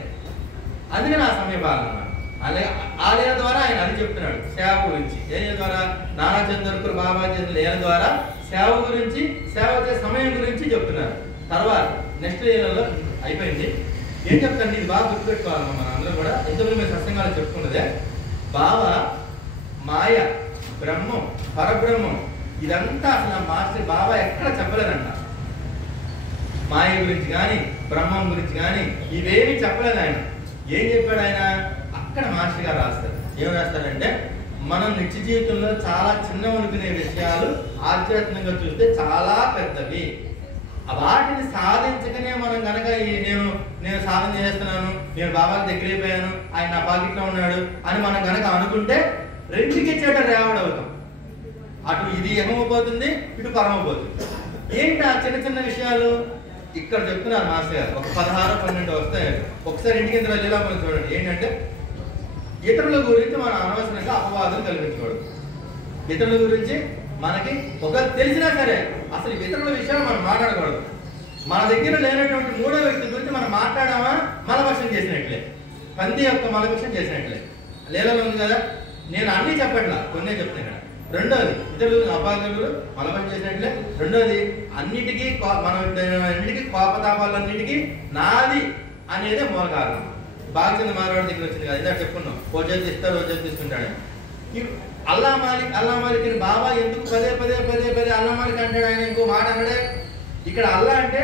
అందుకని ఆ సమయ పాలన. అలాగే ఆ లీల ద్వారా ఆయన అది చెప్తున్నాడు సేవ గురించి. ఏ లీల ద్వారా? నానాచంద్రుడు బాబా చేసిన లీల ద్వారా సేవ గురించి, సేవ చేసే సమయం గురించి చెప్తున్నారు. తర్వాత నెక్స్ట్ లీలలో అయిపోయింది. ఏం చెప్తాను, ఇది బాగా గుర్తుపెట్టుకోవాలి మన అందరూ కూడా. ఇంతకుముందు మేము సత్సంగాలు చెప్పుకున్నదే, బాబా మాయ, బ్రహ్మం, పరబ్రహ్మం ఇదంతా అసలు మాస్టర్ బాబా ఎక్కడ చెప్పలేదంట. మాయ గురించి కానీ బ్రహ్మం గురించి కానీ ఇవేమీ చెప్పలేదు ఆయన. ఏం చెప్పాడు ఆయన? అక్కడ మాస్టర్ గారు రాస్తారు. ఏం రాస్తారంటే, మనం నిత్య జీవితంలో చాలా చిన్న అనుకునే విషయాలు ఆధ్యాత్మికంగా చూస్తే చాలా పెద్దవి. వాటిని సాధించకనే మనం కనుక నేను సాధన చేస్తున్నాను, నేను బాబాకి దగ్గరైపోయాను, ఆయన నా పాకెట్లో ఉన్నాడు అని మనం కనుక అనుకుంటే రెండుకి చెడ్డ రేవడవుతాం. అటు ఇది ఏమవుతుంది, ఇటు పరమపోతుంది. ఏంటి ఆ చిన్న చిన్న విషయాలు ఇక్కడ చెప్తున్నారు మాస్టర్ గారు. ఒక 16-12 వస్తాయి. ఒకసారి ఇంటికి ఇందులో లీలా మనం చూడండి. ఏంటంటే ఇతరుల గురించి మనం అనవసరంగా అపవాదం కల్పించకూడదు. ఇతరుల గురించి మనకి ఒక తెలిసినా సరే అసలు ఇతరుల విషయాలు మనం మాట్లాడకూడదు. మన దగ్గర లేనటువంటి మూడో వ్యక్తి గురించి మనం మాట్లాడామా మలభక్షం చేసినట్లే, పంది యొక్క మలభక్షం చేసినట్లే. లీలలో ఉంది కదా, నేను అన్నీ చెప్పట్లా, కొన్నే చెప్తున్నాను. రెండోది ఇతరులు అపార్థులు మలభక్షం చేసినట్లే. రెండోది అన్నిటికీ కోపతాపాలన్నిటికీ నాది అనేదే మూల కారణం. బాగా మారవాడి దగ్గర వచ్చింది కదా, ఇదా చెప్పుకున్నాం. ఓ చేతి ఇస్తాడు, ఓ చేతి తీసుకుంటాడు. అల్లా మాలిక్ బాబా ఎందుకు పదే అల్లా మాలిక్ అంటాడు? ఆయన ఇంకో మాట అన్నాడే. ఇక్కడ అల్లా అంటే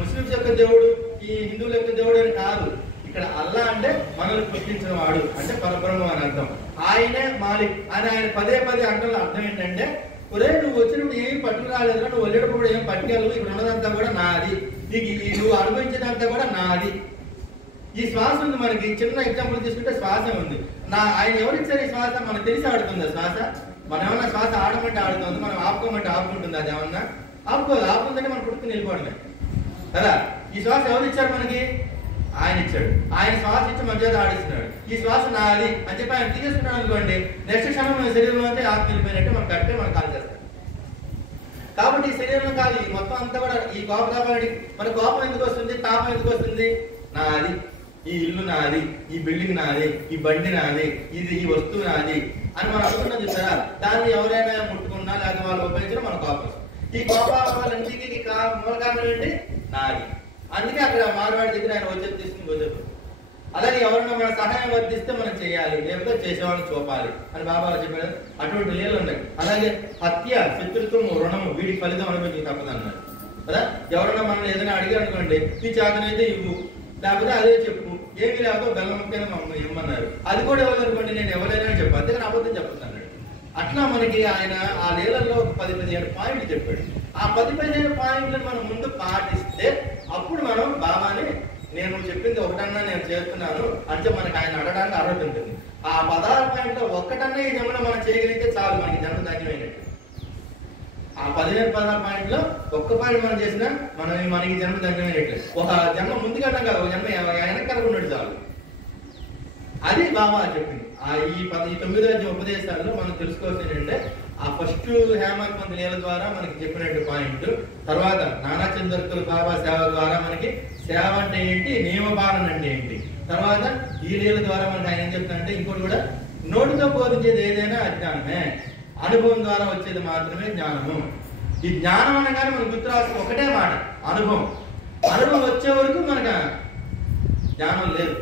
ముస్లింస్ యొక్క దేవుడు, ఈ హిందువుల యొక్క దేవుడు అని కాదు. ఇక్కడ అల్లా అంటే మనల్ని పుట్టించిన వాడు, అంటే పరబ్రహ్మం అని అర్థం. ఆయనే మాలిక్ అని ఆయన పదే అంటే అర్థం ఏంటంటే, ఒరే నువ్వు వచ్చినప్పుడు ఏం పట్టుకు రాలేదురా, నువ్వు వెళ్ళేటప్పుడు కూడా ఏం పట్టుకెళ్ళవు, ఇక్కడ ఉన్నదంతా కూడా నాది, నీకు నువ్వు అనుభవించేదంతా కూడా నాది. ఈ శ్వాస ఉంది మనకి. చిన్న ఎగ్జాంపుల్ తీసుకుంటే శ్వాస ఉంది. ఆయన ఎవరిచ్చారు ఈ శ్వాస? మనకు తెలిసి ఆడుతుందా శ్వాస? మనం ఏమన్నా శ్వాస ఆడమంటే ఆడుతుంది, మనం ఆపుకోమంటే ఆపుకుంటుంది. అది ఏమన్నా ఆపుకోదు. ఆపుకుందంటే మనం పుట్టుకుని వెళ్ళిపోవడమే కదా. ఈ శ్వాస ఎవరు ఇచ్చారు మనకి? ఆయన ఇచ్చాడు. ఆయన శ్వాస ఇచ్చి మన చేత ఆడిస్తున్నాడు. ఈ శ్వాస నాది అని చెప్పి ఆయన తీసేసుకున్నాడు అనుకోండి, నెక్స్ట్ క్షణం మన శరీరంలో అయితే ఆత్మ వెళ్ళిపోయినట్టే మనం కట్టే మనం కాల్ చేస్తాం. కాబట్టి ఈ శరీరంలో కాదు, ఈ మొత్తం అంతా కూడా ఈ కోపతాపాలని. మన కోపం ఎందుకు వస్తుంది, తాపం ఎందుకు వస్తుంది? నాది, ఈ ఇల్లు నాది, ఈ బిల్డింగ్ నాది, ఈ బండి నాది, ఈ వస్తువు నాది అని మనం అనుకున్నాం చూసారా. దాన్ని ఎవరైనా ముట్టుకున్నా లేదా వాళ్ళు ఉపయోగించినా మన కోపం. ఈ కోపాలన్నిటికీ మూల కారణం ఏంటి? నాది. అందుకే అక్కడ మారవాడి దగ్గర ఆయన వచ్చేది తీసుకుని వచ్చేది. అలాగే ఎవరైనా మన సహాయం వర్తిస్తే మనం చేయాలి, లేకపోతే చేసేవాళ్ళని చూపాలి అని బాబా చెప్పారు. అటువంటి లీలలు ఉన్నాయి. అలాగే హత్య, శత్రుత్వం, రుణము, వీడికి ఫలితం అనుభవించి తప్పదన్నారు కదా. ఎవరైనా మనం ఏదైనా అడిగారు అనుకోండి, ఈ చేతనైతే ఇవ్వు, లేకపోతే అదే చెప్పు, ఏమి లేకపోతే బెల్లం ముక్కైనా మమ్మల్ని ఇవ్వమన్నారు. అది కూడా ఇవ్వాలనుకోండి, నేను ఎవరైనా చెప్పు, అంతేగాని అబద్ధం చెప్తున్నాడు. అట్లా మనకి ఆయన ఆ లీలల్లో 10-15 పాయింట్లు చెప్పాడు. ఆ 10-15 పాయింట్లను మనం ముందు పాటిస్తే అప్పుడు మనం బాబాని నేను చెప్పింది ఒకటన్నా నేను చేస్తున్నాను అంటే మనకి ఆయన అడగడానికి అర్హత ఉంటుంది. ఆ 16 పాయింట్లో ఒక్కటన్నా ఈ జన్మలో మనం చేయగలిగితే చాలు, మనకి జన్మ ధన్యమైనట్టు. ఆ 15-16 పాయింట్లో ఒక్క పాయింట్ మనం చేసినా మనకి జన్మ ధన్యమైనట్టు. ఒక జన్మ ముందుకెళ్ళాం కదా, ఒక జన్మ వెనకలుకున్నట్టు చాలు. అది బాబా చెప్పింది. ఈ 9 ఉపదేశాల్లో మనం తెలుసుకోవాల్సింది ఏంటంటే, ఆ ఫస్ట్ హేమంత్ పంత్ లీల ద్వారా మనకి చెప్పినట్టు పాయింట్, తర్వాత నానా చంద్రకుల బాబా సేవ ద్వారా మనకి సేవ అంటే ఏంటి, నియమపాలన అంటే ఏంటి, తర్వాత ఈ లీల ద్వారా మనకి ఆయన ఏం చెప్తానంటే ఇంకోటి కూడా, నోటితో బోధించేది ఏదైనా అజ్ఞానమే, అనుభవం ద్వారా వచ్చేది మాత్రమే జ్ఞానము. ఈ జ్ఞానం అనగానే మనకు గుర్తు రాసిన ఒకటే మాట, అనుభవం. అనుభవం వచ్చే వరకు మనకు జ్ఞానం లేదు.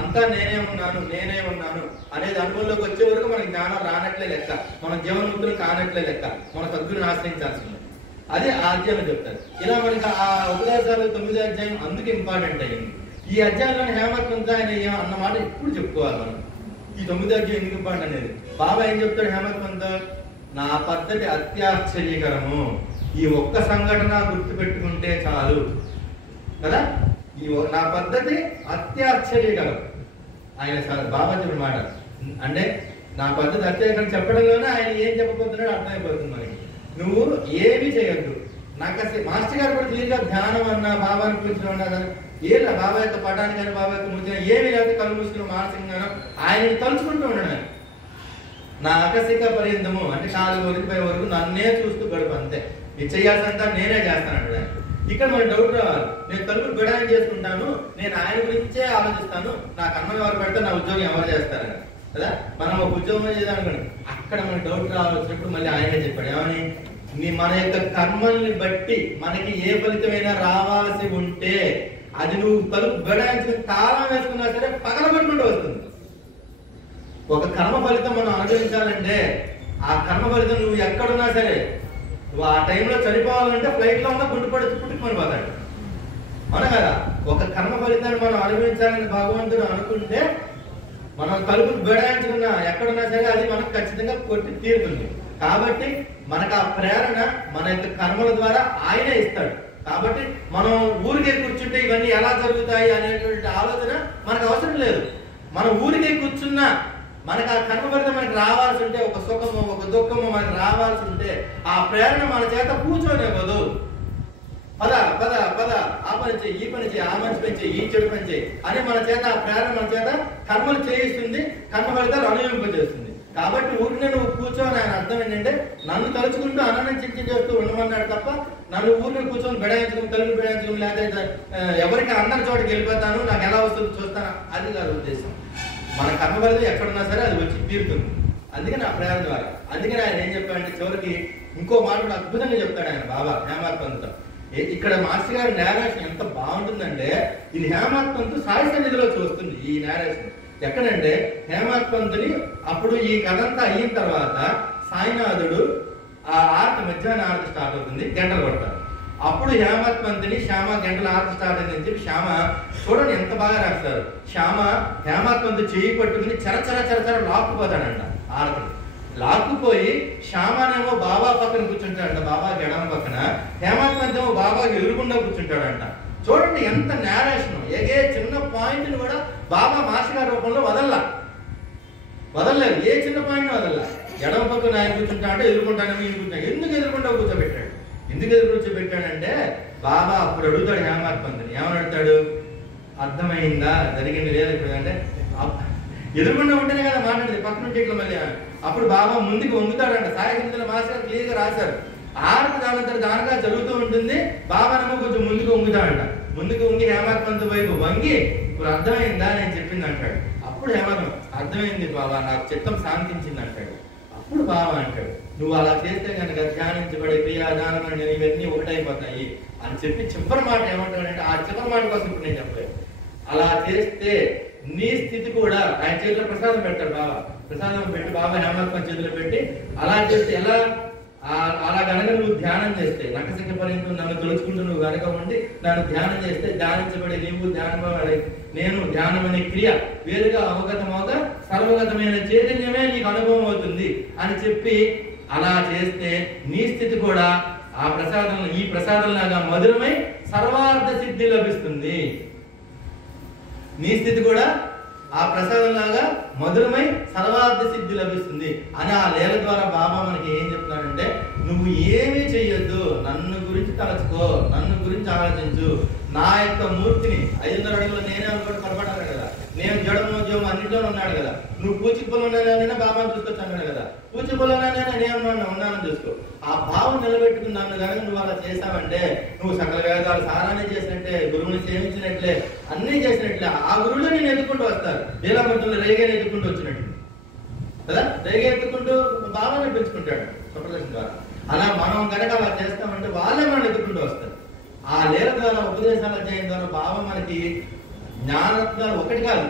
అంతా నేనే ఉన్నాను అనేది అనుభవంలోకి వచ్చే వరకు మనకి జ్ఞానం రానట్లే లెక్క, మన జీవనముద్రం కానట్లే లెక్క, మన సద్గురుని ఆశ్రయించాల్సింది. అదే అధ్యాయం చెప్తారు. ఇలా మనకి ఆ ఉపదేశాలు 9వ అధ్యాయం అందుకు ఇంపార్టెంట్ అయింది. ఈ అధ్యాయంలోని హేమంత్ పంత్ ఆయన అన్నమాట ఇప్పుడు చెప్పుకోవాలి మనం. ఈ 9వ అధ్యాయం ఎందుకు ఇంపార్టెంట్ అనేది బాబా ఏం చెప్తాడు హేమంత్ పంత్? నా పద్ధతి అత్యాశ్చర్యకరము, ఈ ఒక్క సంఘటన గుర్తు పెట్టుకుంటే చాలు కదా. నా పద్ధతి అత్యాశ్చర్యకరం. ఆయన బాబా చెప్పిన మాట అంటే నా పద్ధతి అత్యాశ్చర్యం చెప్పడంలోనే ఆయన ఏం చెప్పబోతున్నాడో అర్థమైపోతుంది మనకి. నువ్వు ఏమి చేయొద్దు. నాకు అసలు మాస్టర్ గారు కూడా క్లియర్గా ధ్యానం అన్నా, బాబాని కూర్చున్నా, ఏం బాబా యొక్క పటాన్ని కానీ బాబా యొక్క మూర్తి ఏమి లేకపోతే కళ్ళు మూసుకుని మానసికంగానో ఆయనని తలుచుకుంటూ ఉండడం. నా ఆకర్షిక పర్యంతము అంటే 4 వరకు 5 వరకు నన్నే చూస్తూ గడుపు, అంతే. ఇది చేయాల్సిందంతా నేనే చేస్తాను. ఇక్కడ మన డౌట్ రావాలి, నేను తలుపులు బిడాయం చేసుకుంటాను, నేను ఆయన గురించే ఆలోచిస్తాను, నాకు అన్నం ఎవరు పెడితే నా ఉద్యోగం ఎవరు చేస్తారని కదా. మనం ఒక ఉద్యోగం చేద్దామనుకోండి, అక్కడ మనకు డౌట్ రావాల్సినప్పుడు మళ్ళీ ఆయనే చెప్పాడు ఏమని, మన యొక్క కర్మల్ని బట్టి మనకి ఏ ఫలితమైనా రావాల్సి ఉంటే అది నువ్వు తలుపు బిడాయించుకుని తాళం వేసుకున్నా సరే పగలబట్టుకుంటూ వస్తుంది. ఒక కర్మ ఫలితం మనం అనుభవించాలంటే ఆ కర్మ ఫలితం నువ్వు ఎక్కడున్నా సరే, నువ్వు ఆ టైంలో చనిపోవాలంటే ఫ్లైట్లో ఉన్నా పుట్టుకొని పోతాడు మన కదా. ఒక కర్మ ఫలితాన్ని మనం అనుభవించాలని భగవంతుడు అనుకుంటే మనం తలుపులు బెడాయించుకున్నా ఎక్కడున్నా సరే అది మనకు ఖచ్చితంగా కొట్టి తీరుతుంది. కాబట్టి మనకు ఆ ప్రేరణ మన యొక్క కర్మల ద్వారా ఆయనే ఇస్తాడు. కాబట్టి మనం ఊరికే కూర్చుంటే ఇవన్నీ ఎలా జరుగుతాయి అనేటువంటి ఆలోచన మనకు అవసరం లేదు. మనం ఊరికే కూర్చున్నా మనకు ఆ కర్మఫలితం మనకు రావాల్సి ఉంటే, ఒక సుఖము ఒక దుఃఖము మనకు రావాల్సి ఉంటే ఆ ప్రేరణ మన చేత కూర్చోనివ్వదు. పద పద పద, ఆ పని చేయి, ఈ పని చేయి, ఆ మంచి పని చేయి, ఈ చెడు పని చేయి అని మన చేత ఆ ప్రేరణ మన చేత కర్మలు చేయిస్తుంది, కర్మ ఫలితాలు అనుభవింపజేస్తుంది. కాబట్టి ఊరినే నువ్వు కూర్చోని ఆయన అర్థం ఏంటంటే నన్ను తలుచుకుంటూ అననం చించి చేస్తూ ఉండమన్నాడు తప్ప నన్ను ఊరిని కూర్చొని బెడాయించడం, తలుపు బెడాయించడం, లేకపోతే ఎవరికి అందరి చోటకి వెళ్ళిపోతాను నాకు ఎలా వస్తుందో చూస్తాను, అది కాదు ఉద్దేశం. మన కర్మ ఫలితం ఎక్కడున్నా సరే అది వచ్చి తీరుతుంది. అందుకని ఆ ప్రేరణ ద్వారా. అందుకని ఆయన ఏం చెప్పాడంటే చివరికి ఇంకో మాట కూడా అద్భుతంగా చెప్తాడు ఆయన బాబా హేమాత్ పంత్. ఇక్కడ మాస్టర్ గారి నేరేషన్ ఎంత బాగుంటుందంటే ఇది హేమాత్ పంత్ సాయి సన్నిధిలో చూస్తుంది. ఈ నేరేషన్ ఎక్కడంటే హేమాత్ పంత్ని అప్పుడు ఈ కథ అంతా అయిన తర్వాత సాయినాథుడు ఆ ఆరతి మధ్యాహ్న ఆరతి స్టార్ట్ అవుతుంది, గంటలు కొడతారు. అప్పుడు హేమాత్ పంత్ని శ్యామ గంటల ఆరతి స్టార్ట్ అయిందని చెప్పి శ్యామ చూడండి ఎంత బాగా రాస్తారు. శ్యామ హేమాత్ పంత్ చేయి పట్టుకుని చరచర చరచర లాక్కుపోతాడంట ఆరతి. లాక్కుపోయి శ్యామనేమో బాబా పక్కన కూర్చుంటాడంట, బాబా గడం పక్కన. హేమాత్ పంత్ ఏమో బాబాకి ఎదురుకుండా కూర్చుంటాడంట. చూడండి ఎంత నేరేషన్. ఏ చిన్న పాయింట్ ని కూడా బాబా మాస్టర్ గారి రూపంలో వదలలేదు. ఏ చిన్న పాయింట్ వదల్లా. ఎడమ పక్కన ఆయన కూర్చుంటా అంటే ఎదుర్కొంటానేమో ఎదుర్కొంటాను. ఎందుకు ఎదుర్కొంటా కూర్చోబెట్టాడు? ఎందుకు ఎదుర్కొచ్చేబెట్టాడంటే బాబా అప్పుడు అడుగుతాడు హేమాత్ పంత్ని. ఏమని అడుగుతాడు? అర్థమైందా జరిగింది లేదు ఇప్పుడు అంటే ఎదుర్కొంటూ ఉంటేనే కదా మాట్లాడేది, పక్కన ఉంటే ఇట్లా మళ్ళీ. అప్పుడు బాబా ముందుకు వంగుతాడంట. సాయి సన్నిధిలో మాస్టర్ గారు క్లియర్ గా రాశారు. ఆరతి దానంగా జరుగుతూ ఉంటుంది, బాబానేమో కొంచెం ముందుకు వంగుతాడంట. ముందుకు వంగి హేమాత్ పంత్ వైపు వంగి ఇప్పుడు అర్థమైందా నేను చెప్పింది అంటాడు. అప్పుడు హేమాత్ అర్థమైంది బాబా, నాకు చిత్తం శాంతించింది అంటాడు. అప్పుడు బాబా అంటాడు నువ్వు అలా చేస్తే కనుక ధ్యానించబడి క్రియాదానం ఇవన్నీ ఒకటైపోతాయి అని చెప్పి చివరి మాట ఏమంటాడంటే, ఆ చివరి మాట కోసం ఇప్పుడు నేను చెప్పలేదు. అలా చేస్తే నీ స్థితి కూడా ఆయన చేతిలో ప్రసాదం పెడతాడు బాబా. ప్రసాదం పెట్టి బాబా హేమాత్ పంత్ చేతిలో పెట్టి అలా చేస్తే ఎలా అలా కనుక నువ్వు ధ్యానం చేస్తే నక్కసిక పర్యంతం నన్ను తలుచుకుంటూ నువ్వు కనుక ఉండి నన్ను ధ్యానం చేస్తే ధ్యానించబడి నీవు ధ్యానమని నేను ధ్యానం అనే క్రియ వేరుగా అవగతమవుగా సర్వగతమైన చైతన్యమే నీకు అనుభవం అవుతుంది అని చెప్పి అలా చేస్తే నీ స్థితి కూడా ఆ ప్రసాదం ఈ ప్రసాదంలాగా మధురమై సర్వార్థ సిద్ధి లభిస్తుంది. నీ స్థితి కూడా ఆ ప్రసాదం లాగా మధురమై సర్వార్థ సిద్ధి లభిస్తుంది అని ఆ లీల ద్వారా బాబా మనకి ఏం చెప్తున్నాడంటే, నువ్వు ఏమీ చెయ్యొద్దు, నన్ను గురించి తలచుకో, నన్ను గురించి ఆలోచించు, నా యొక్క మూర్తిని 500 అడుగులు నేనే అనుకోటి పొరపడ్డాను కదా, నేను జడమోద్యోగం అన్నింటిలో ఉన్నాడు కదా, నువ్వు పూచిక పొలంలోనైనా బాబాను చూసుకొచ్చి అన్నాడు కదా, పూచిక పొలంలోనైనా నేను ఉన్నానని చూసుకో. ఆ భావం నిలబెట్టుకుని నన్ను కనుక నువ్వు అలా చేసావంటే నువ్వు సకల వేదాలు సారాన్ని చేసినట్లే, గురువుని సేవించినట్లే, అన్ని చేసినట్లే. ఆ గురువులు నేను ఎదుర్కొంటూ వస్తారు. లీలామూర్తులు రేగని ఎదుర్కొంటూ వచ్చినట్టు కదా, రేగ ఎత్తుకుంటూ బాబాని పెంచుకుంటాడు సుప్రదర్శన ద్వారా. అలా మనం కనుక అలా చేస్తామంటే వాళ్ళే మనం ఎదుర్కొంటూ వస్తారు. ఆ లీల ద్వారా ఉపదేశాల అధ్యాయం ద్వారా బాబా మనకి జ్ఞానత్వాలు ఒకటి కాదు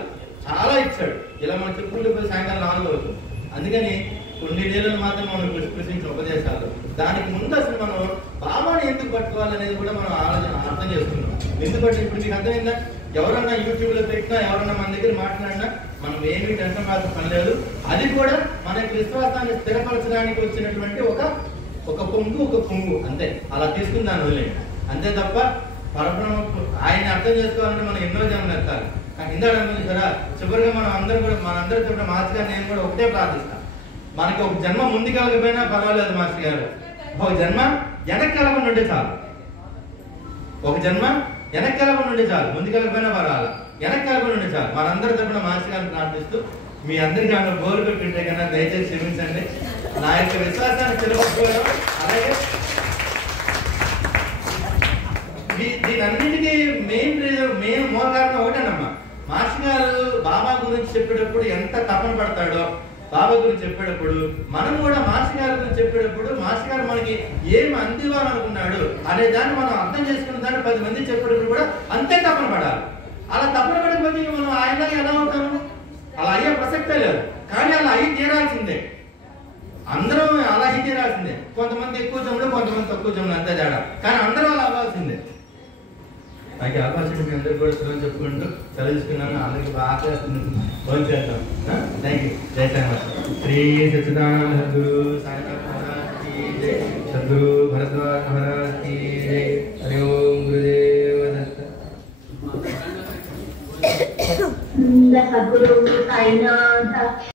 చాలా ఇచ్చాడు. ఇలా మనం చెప్పుకుంటూ పోయి సాయంకాలం 4 అవుతుంది. అందుకని కొన్ని లీలలు మాత్రం మనం ప్రశ్నించిన ఉపదేశాలు. దానికి ముందు అసలు మనం బాబాని ఎందుకు పట్టుకోవాలనేది కూడా మనం అర్థం చేసుకున్నాం. ఎందుకంటే ఇప్పుడు మీకు అర్థమైందా, ఎవరన్నా యూట్యూబ్ లో పెట్టినా ఎవరన్నా మన దగ్గర మాట్లాడినా మనం ఏమీ టెన్షన్ కాదు, పని లేదు. అది కూడా మనకి విశ్వాసాన్ని స్థిరపరచడానికి వచ్చినటువంటి ఒక పొంగు అంతే. అలా తీసుకుని దాన్ని వదిలేండి అంతే తప్ప పరబ్రహ్మ ఆయన అర్థం చేసుకోవాలంటే మనం ఎన్నో జన్మలు ఎత్తాలి. నాకు ఇందాక అనుకుంటున్నారా, చివరిగా మనం అందరం కూడా మనందరూ చెప్పిన మాస్టర్ గారు నేను కూడా ఒకటే ప్రార్థిస్తాను, మనకి ఒక జన్మ ముందుకెళ్ళకపోయినా పర్వాలేదు మాస్టర్ గారు, ఒక జన్మ వెనక్కెళ్ళకుండా ఉంటే చాలు. ఒక జన్మ వెనక్కెళ్ళకుండా ఉంటే చాలు, ముందుకెళ్ళకపోయినా పర్వాలా, వెనక్కెళ్ళకుండా ఉంటే చాలు. మనందరి తరపున మాస్టర్ గారిని ప్రార్థిస్తూ మీ అందరికీ ఆమె బోరు పెట్టుంటే కన్నా దయచేసి క్షమించండి. నా యొక్క విశ్వాసాన్ని తెలుసుకోవడం అలాగే దీనన్నిటికీ మెయిన్ మూల కారణం ఒకటేనమ్మా. మాస్టర్ గారు బాబా గురించి చెప్పేటప్పుడు ఎంత తపన పడతాడో, బాబా గురించి చెప్పేటప్పుడు మనం కూడా మాస్టర్ గారి గురించి చెప్పేటప్పుడు మాస్టర్ గారు మనకి ఏమి అందివ్వాలనుకున్నాడు అనే దాన్ని మనం అర్థం చేసుకున్న దాన్ని 10 మంది చెప్పేటప్పుడు కూడా అంతే తపన పడాలి. అలా తపన పడకపోతే మనం ఆయన ఎలా అవుతాము? అలా అయ్యే ప్రసక్తే లేదు. కానీ అలా అయ్యి తీరాల్సిందే, అందరం అలా అయ్యి తీరాల్సిందే. కొంతమంది ఎక్కువ జమ్ములు, కొంతమంది తక్కువ జమ్ములు, అంతే తేడా. కానీ అందరూ అలా అవ్వాల్సిందే. నాకు అవకాశం మీ అందరికీ కూడా శుభం చెప్పుకుంటూ సెలవు తీసుకున్నాను. అందరికీ బాగా ఆకలిస్తుంది. ఫోన్ చేద్దాం. Thank you. జై సాయి. శ్రీ సచ్చిదానంద సద్గురు సద్గురు భరద్వాజ మహారాజ్ की जय. हरि ओम गुरुदेव दत्त. सद्गुरु साईनाथ